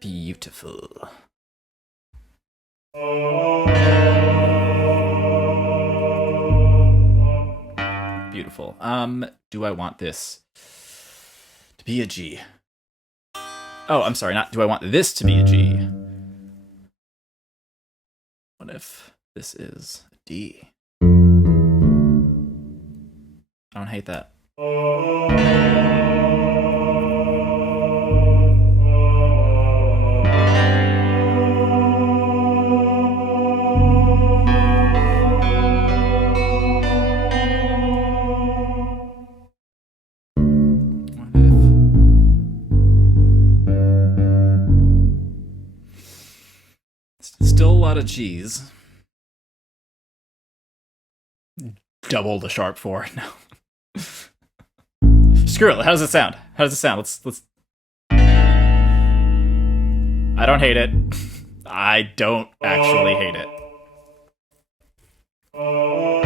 Beautiful. Beautiful. Do I want this to be a G? Oh, I'm sorry, do I want this to be a G? What if this is a D? I don't hate that. Still a lot of G's. Double the sharp 4. No. Screw it. How does it sound? Let's. I don't hate it. I don't actually hate it. Ooh.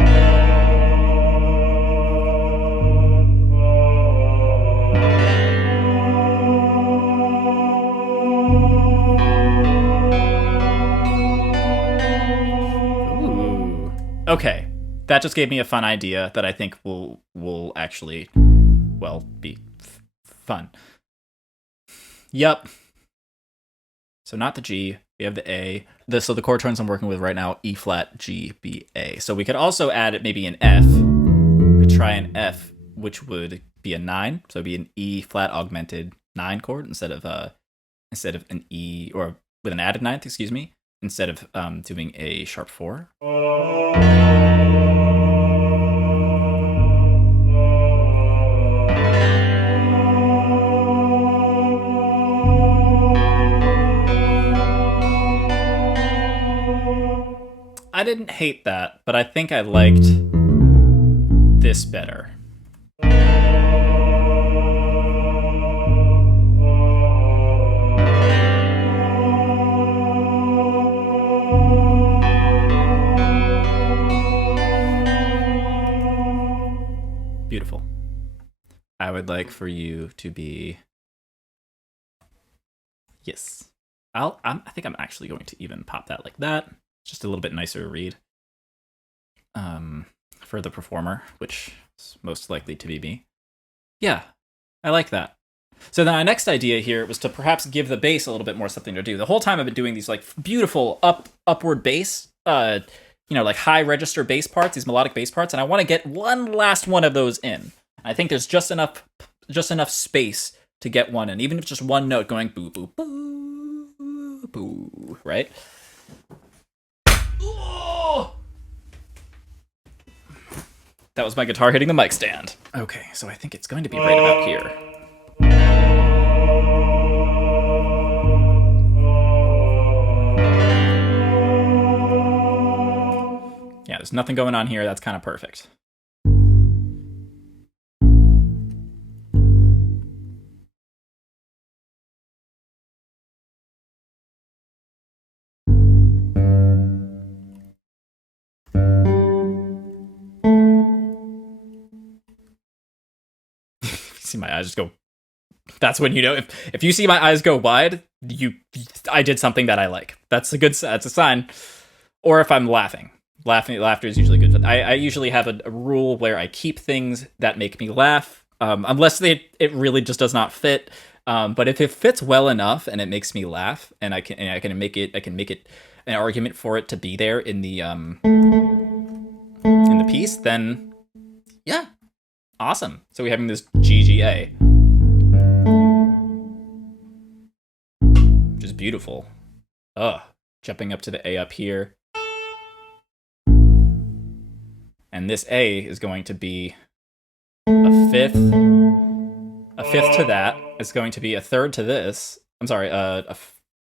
Okay. That just gave me a fun idea that I think will actually, well, be fun. Yup. So not the G, we have the A. So the chord tones I'm working with right now, E flat, G, B, A. So we could also add it maybe an F. We could try an F, which would be a 9. So it'd be an E flat augmented 9 chord instead of an E, or with an added 9th, excuse me. instead of doing a sharp 4. I didn't hate that, but I think I liked this better. Beautiful. I would like for you to be... Yes. I think I'm actually going to even pop that like that. It's just a little bit nicer to read. For the performer, which is most likely to be me. Yeah, I like that. So then my next idea here was to perhaps give the bass a little bit more something to do. The whole time I've been doing these like beautiful upward bass, like high register bass parts, these melodic bass parts, and I want to get one last one of those in. I think there's just enough space to get one in, even if just one note going boo boo boo boo, right? Oh! That was my guitar hitting the mic stand. Okay, so I think it's going to be right about here. Yeah, there's nothing going on here. That's kind of perfect. See my eyes just go. That's when you know if you see my eyes go wide, I did something that I like. That's a sign. Or if I'm laughing. Laughter is usually good. I usually have a rule where I keep things that make me laugh, unless it really just does not fit. But if it fits well enough and it makes me laugh, and I can make it an argument for it to be there in the piece, then yeah, awesome. So we're having this GGA, which is beautiful. Jumping up to the A up here. And this A is going to be a fifth to that. It's going to be a third to this. I'm sorry,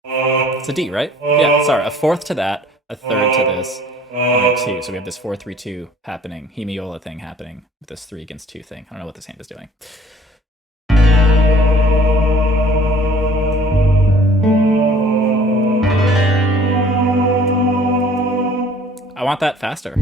it's a D, right? Yeah, sorry, a fourth to that, a third to this, and a 2. So we have this 4-3-2 happening, hemiola thing happening with this 3 against 2 thing. I don't know what this hand is doing. I want that faster.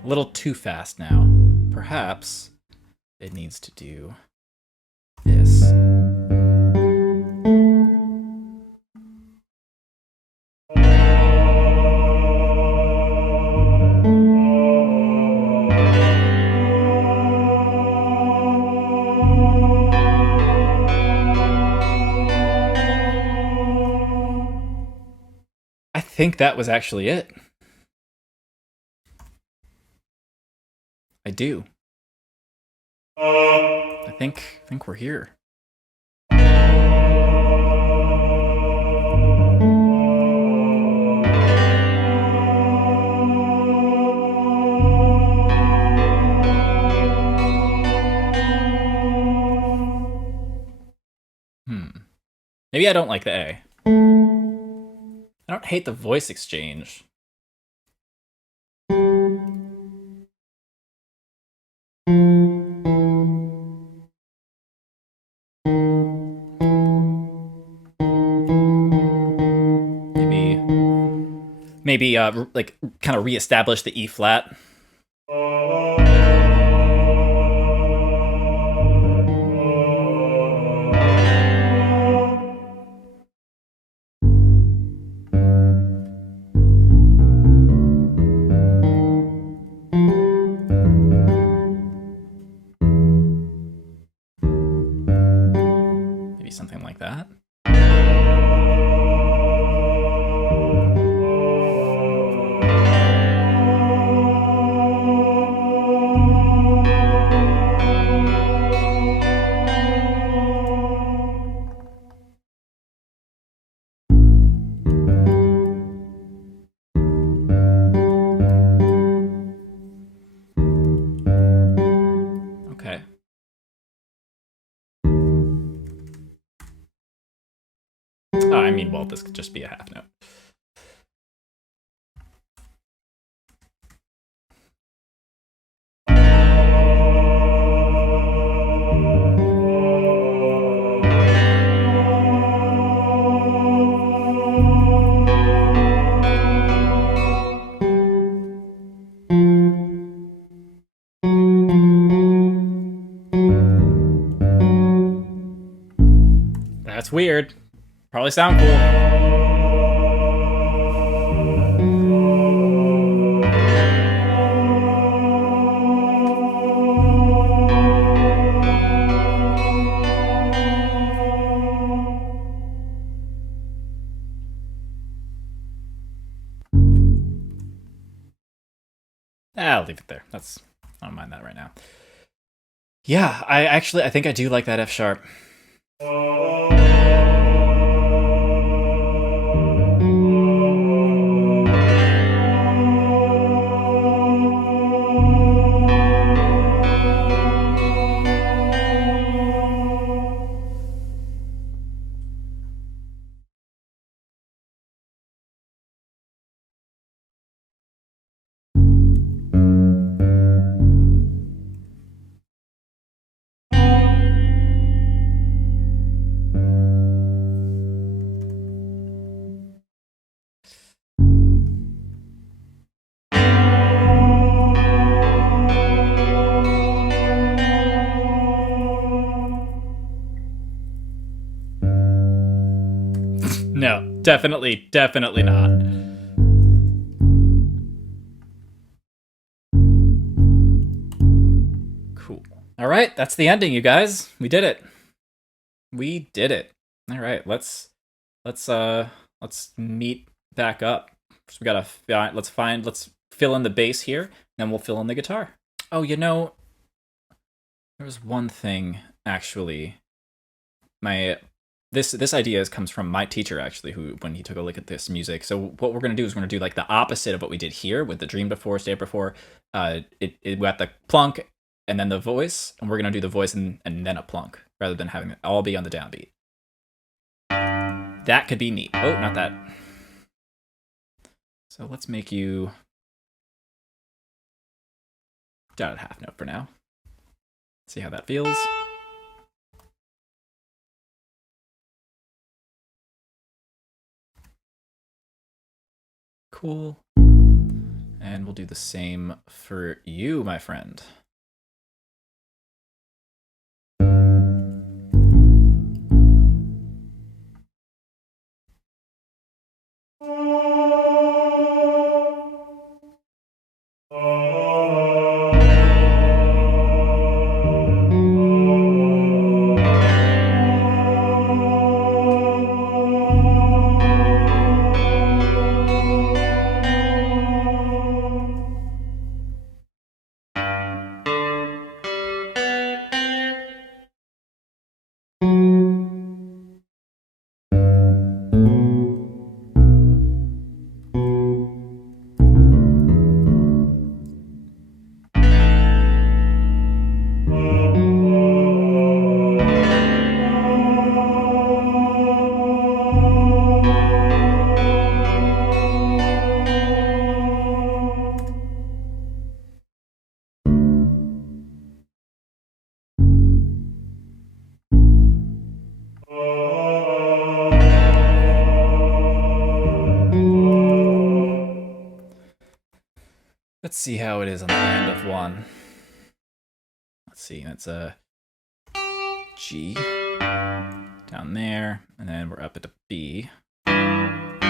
A little too fast now. Perhaps it needs to do this. I think that was actually it. I do. I think we're here. Maybe I don't like the A. I don't hate the voice exchange. Maybe like kind of reestablish the E flat. Maybe something like that. mean, well, this could just be a half note. That's weird. Probably sound cool. I'll leave it there. I don't mind that right now. Yeah, I think I do like that F sharp. No, definitely not. Cool. All right, that's the ending, you guys. We did it. We did it. All right, let's meet back up. So we gotta let's fill in the bass here, then we'll fill in the guitar. Oh, you know, there was one thing actually. This idea comes from my teacher actually, who when he took a look at this music. So what we're gonna do is we're gonna do like the opposite of what we did here with the Dream Before, Stay Before. We got the plunk and then the voice, and we're gonna do the voice and then a plunk rather than having it all be on the downbeat. That could be neat. Oh, not that. So let's make you down at half note for now. See how that feels. Cool. And we'll do the same for you, my friend. Let's see how it is on the end of one. Let's see, that's a G down there, and then we're up at the B. And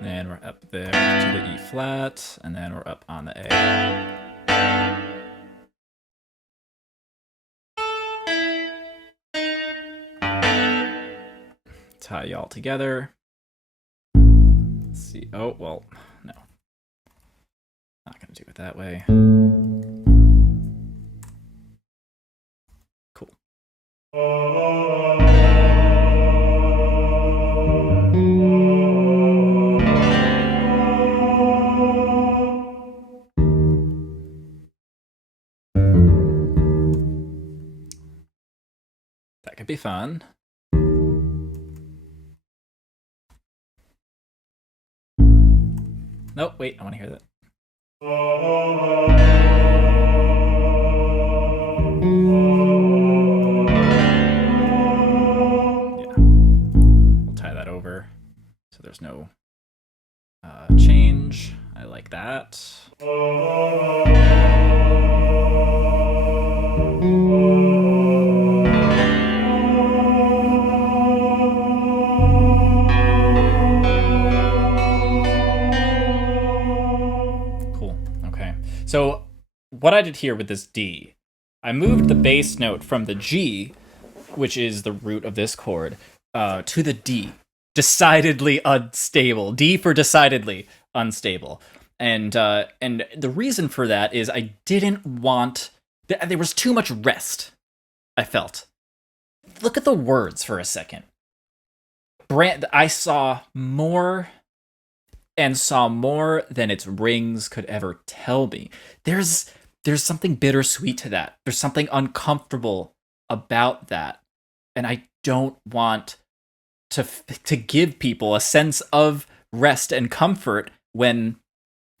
then we're up there to the E flat, and then we're up on the A. Tie y'all together. Let's see. Oh, well, no. Not gonna do it that way. Cool. That could be fun. No, wait, I want to hear that. Yeah. We'll tie that over so there's no change. I like that. Cool. Okay. So what I did here with this D, I moved the bass note from the G, which is the root of this chord, to the D. Decidedly unstable. D for decidedly unstable. And the reason for that is I didn't want... There was too much rest, I felt. Look at the words for a second. I saw more and saw more than its rings could ever tell me. There's something bittersweet to that. There's something uncomfortable about that. And I don't want to give people a sense of rest and comfort when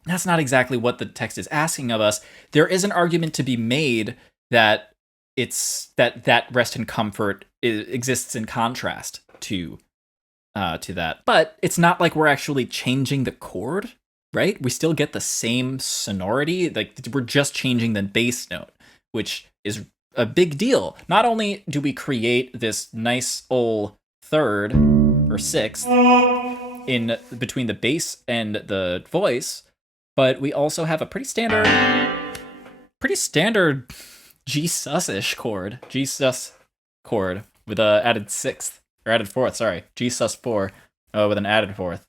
that's not exactly what the text is asking of us. There is an argument to be made that it's that rest and comfort exists in contrast to that. But it's not like we're actually changing the chord, right? We still get the same sonority. Like, we're just changing the bass note, which is a big deal. Not only do we create this nice old third or sixth in between the bass and the voice, but we also have a pretty standard G sus-ish chord, G sus chord with a added sixth. Or added fourth, sorry. G sus4 with an added fourth.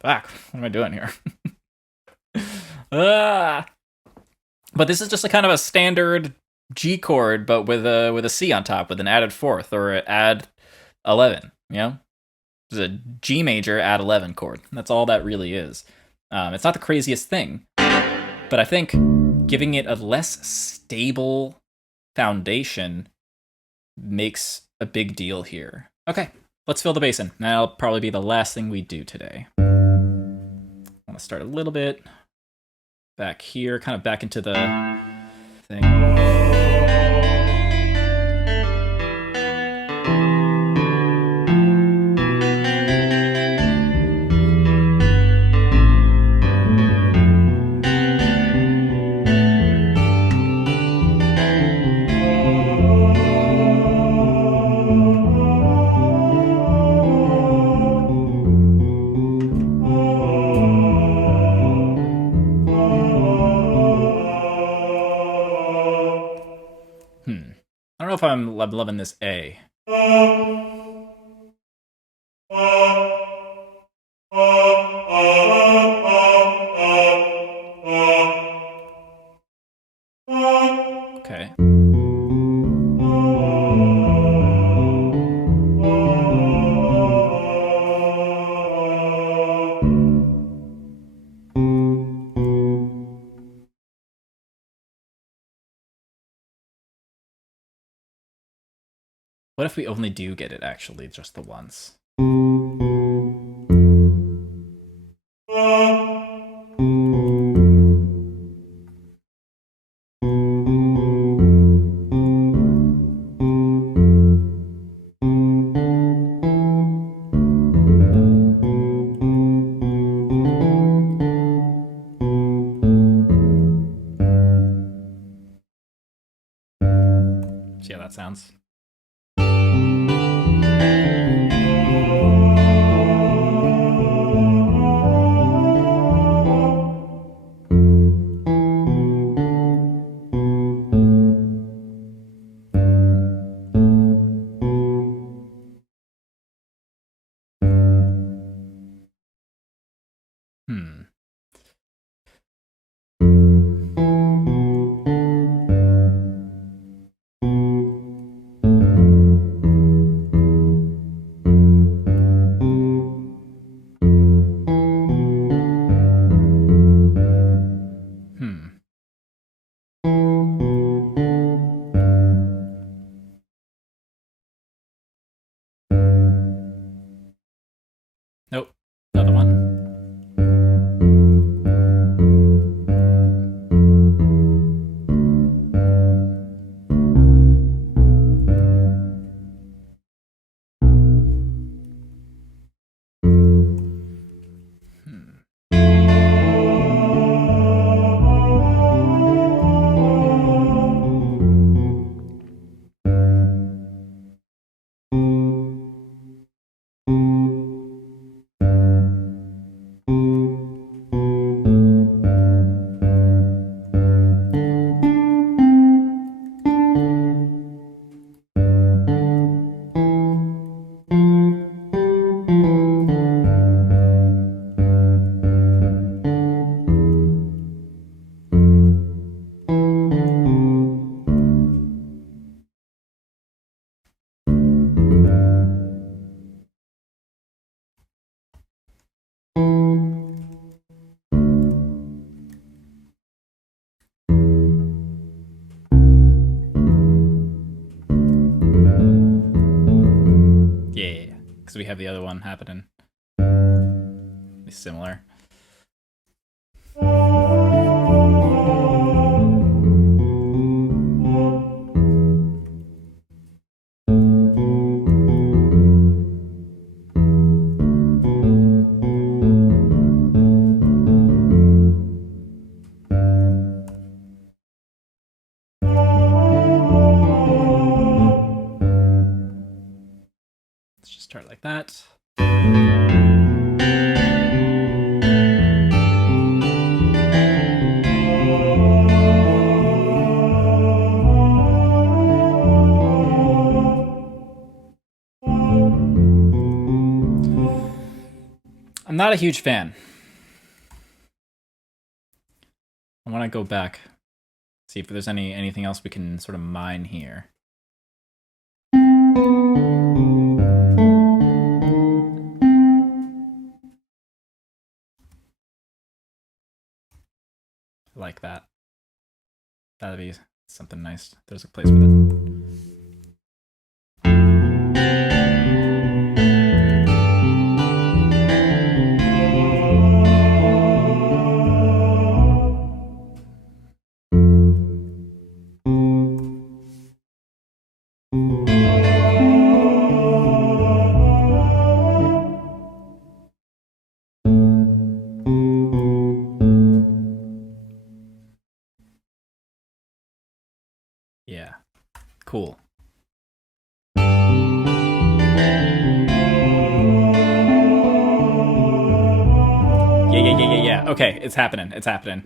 Fuck, what am I doing here? But this is just a kind of a standard G chord, but with a C on top, with an added fourth, or add 11, you know? It's a G major add 11 chord. That's all that really is. It's not the craziest thing, but I think giving it a less stable foundation makes a big deal here. Okay, let's fill the basin. That'll probably be the last thing we do today. I want to start a little bit back here, kind of back into the thing. I don't know if I'm loving this A. Okay. What if we only do get it actually just the once? See how that sounds? have the other one happening. Be similar. Let's just start like that. I'm not a huge fan. I want to go back, see if there's anything else we can sort of mine here. I like that. That'd be something nice. There's a place for that. Yeah, cool. Yeah. Okay, it's happening. It's happening.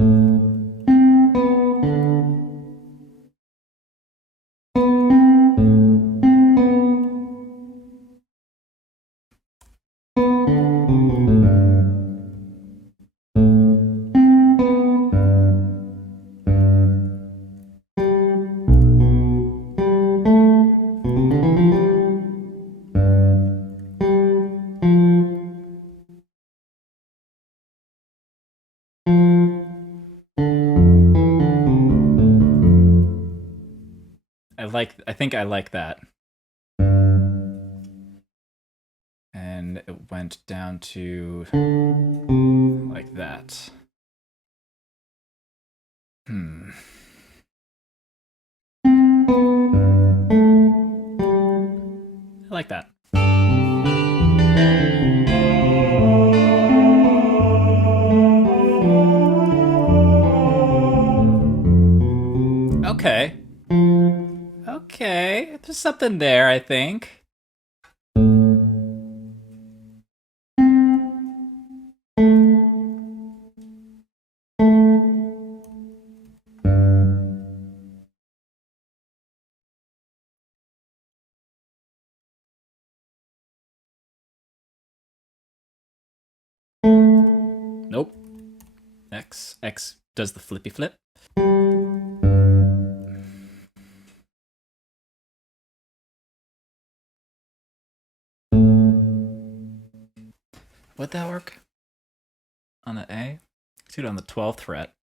I think I like that. And it went down to like that. I like that. Okay. Okay, there's something there, I think. Nope. X does the flippy flip. Would that work? On the A? Let's do it on the 12th fret.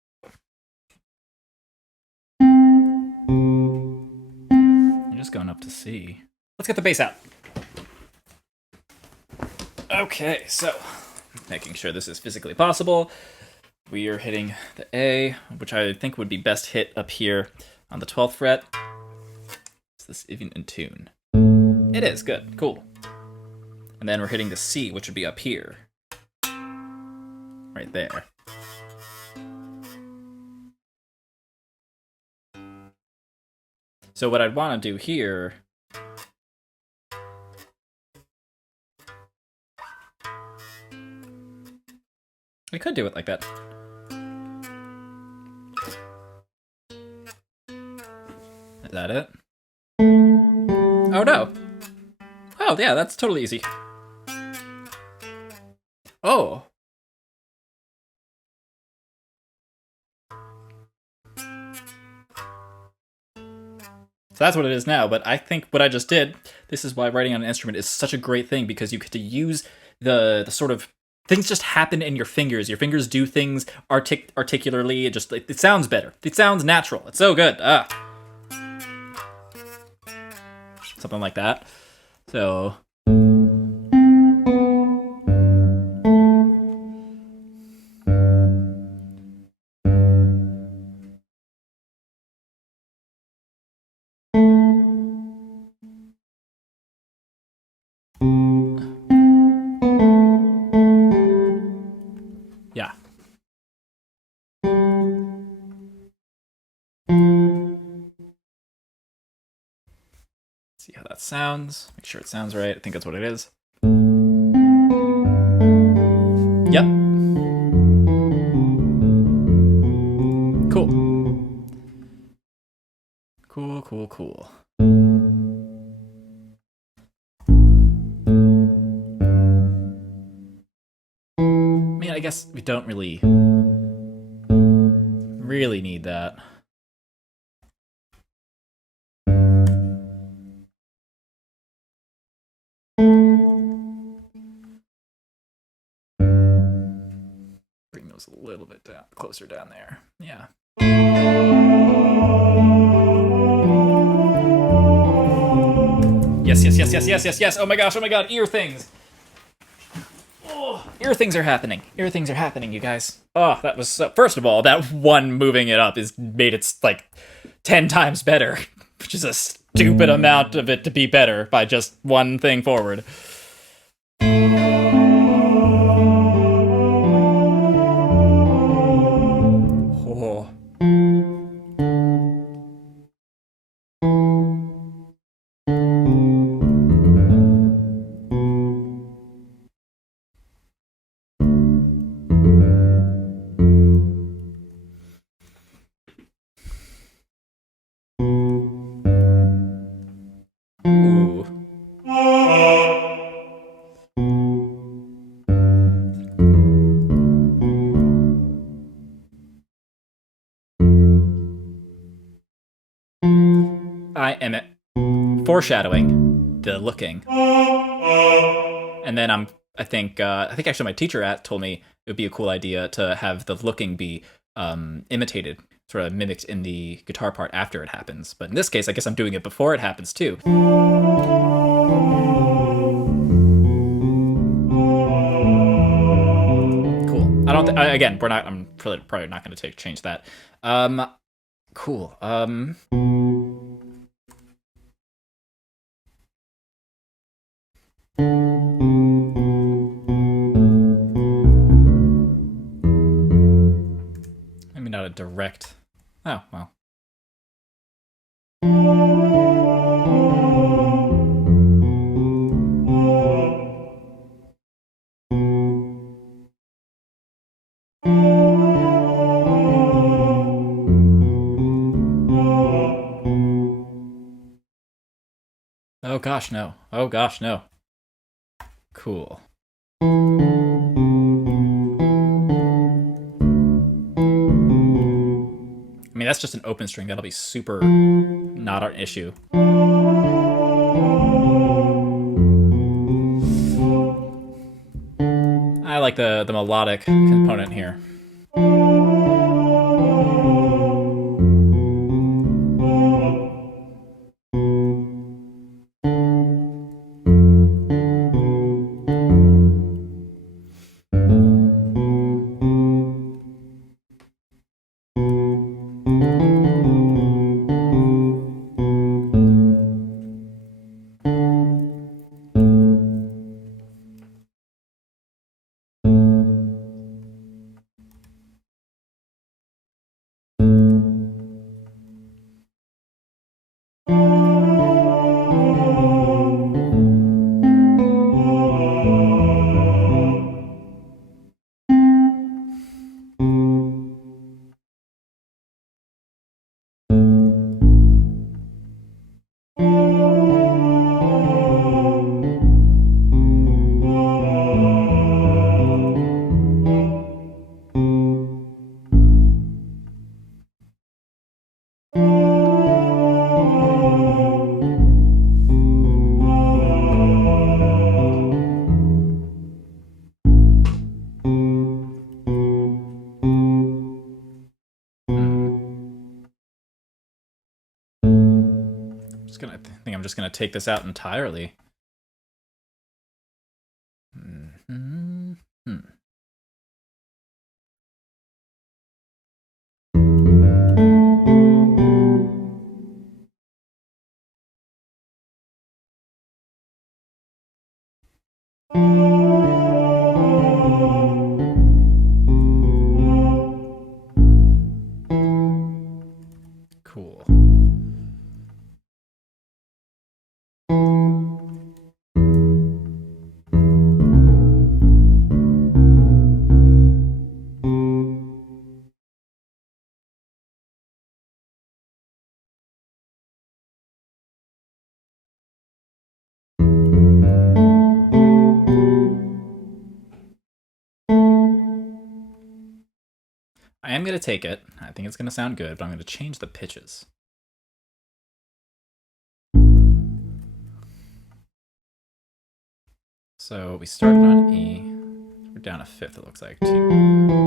I'm just going up to C. Let's get the bass out. Okay, so making sure this is physically possible. We are hitting the A, which I think would be best hit up here on the 12th fret. Is this even in tune? It is, good, cool. And then we're hitting the C, which would be up here. Right there. So what I'd want to do here I could do it like that. Is that it? Oh no. Oh yeah, that's totally easy. Oh. So that's what it is now, but I think what I just did, this is why writing on an instrument is such a great thing, because you get to use the sort of things just happen in your fingers. Your fingers do things articulately. It sounds better. It sounds natural. It's so good. Something like that. So See how that sounds. Make sure it sounds right. I think that's what it is. Yep. Cool. Cool. I mean, I guess we don't really need that. Bring those a little bit down, closer down there. Yeah. Yes. Oh my god, ear things. Oh, ear things are happening. You guys. Oh, that was so. First of all, that one moving it up is made it like 10 times better, which is a stupid amount of it to be better by just one thing forward. Oh. Ooh. I am foreshadowing the looking, and then I think actually my teacher told me it would be a cool idea to have the looking be imitated, sort of mimicked in the guitar part after it happens. But in this case, I guess I'm doing it before it happens too. Cool. I don't. Again, we're not. I'm probably not going to change that. Cool. Maybe not a direct. Oh well. Oh gosh, no. Oh gosh, no. Cool. I mean, that's just an open string. That'll be super not an issue. I like the melodic component here. I think I'm just gonna take this out entirely. Cool. I am going to take it. I think it's going to sound good, but I'm going to change the pitches. So we started on E. We're down a fifth, it looks like, too.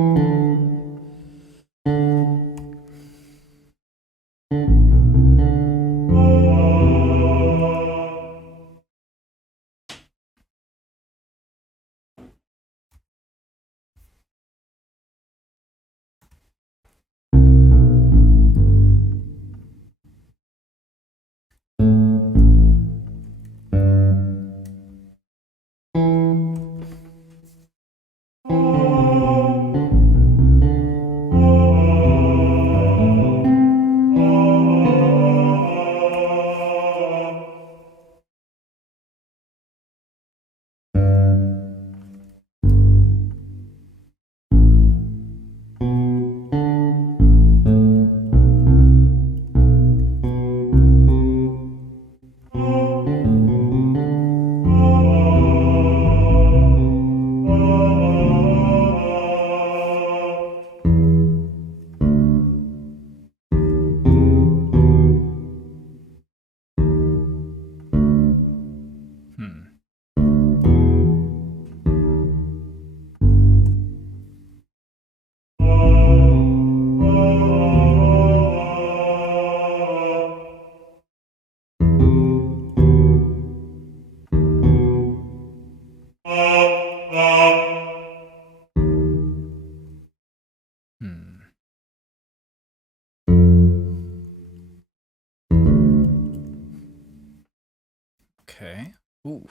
Okay. Ooh.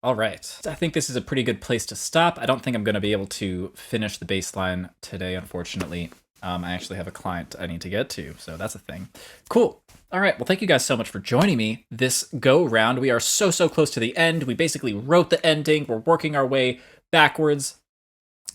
All right. I think this is a pretty good place to stop. I don't think I'm going to be able to finish the bass line today, unfortunately. I actually have a client I need to get to, so that's a thing. Cool. All right. Well, thank you guys so much for joining me this go round. We are so close to the end. We basically wrote the ending. We're working our way backwards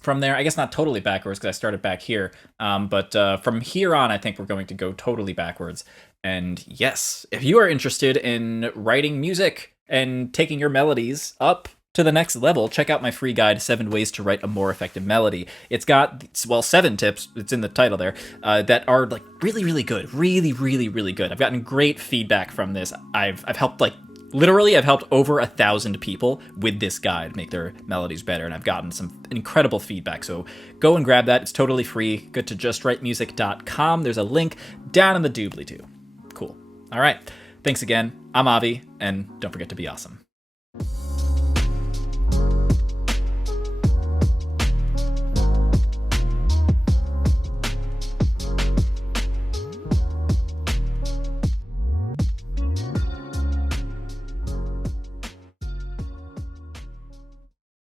from there. I guess not totally backwards because I started back here. But from here on, I think we're going to go totally backwards. And yes, if you are interested in writing music and taking your melodies up to the next level, check out my free guide, 7 Ways to Write a More Effective Melody. It's got, well, 7 tips, it's in the title there, that are like really good, really good. I've gotten great feedback from this. I've helped literally, I've helped over 1,000 people with this guide make their melodies better, and I've gotten some incredible feedback. So go and grab that. It's totally free. Go to justwritemusic.com. There's a link down in the doobly-doo. Cool. All right. Thanks again. I'm Avi, and don't forget to be awesome.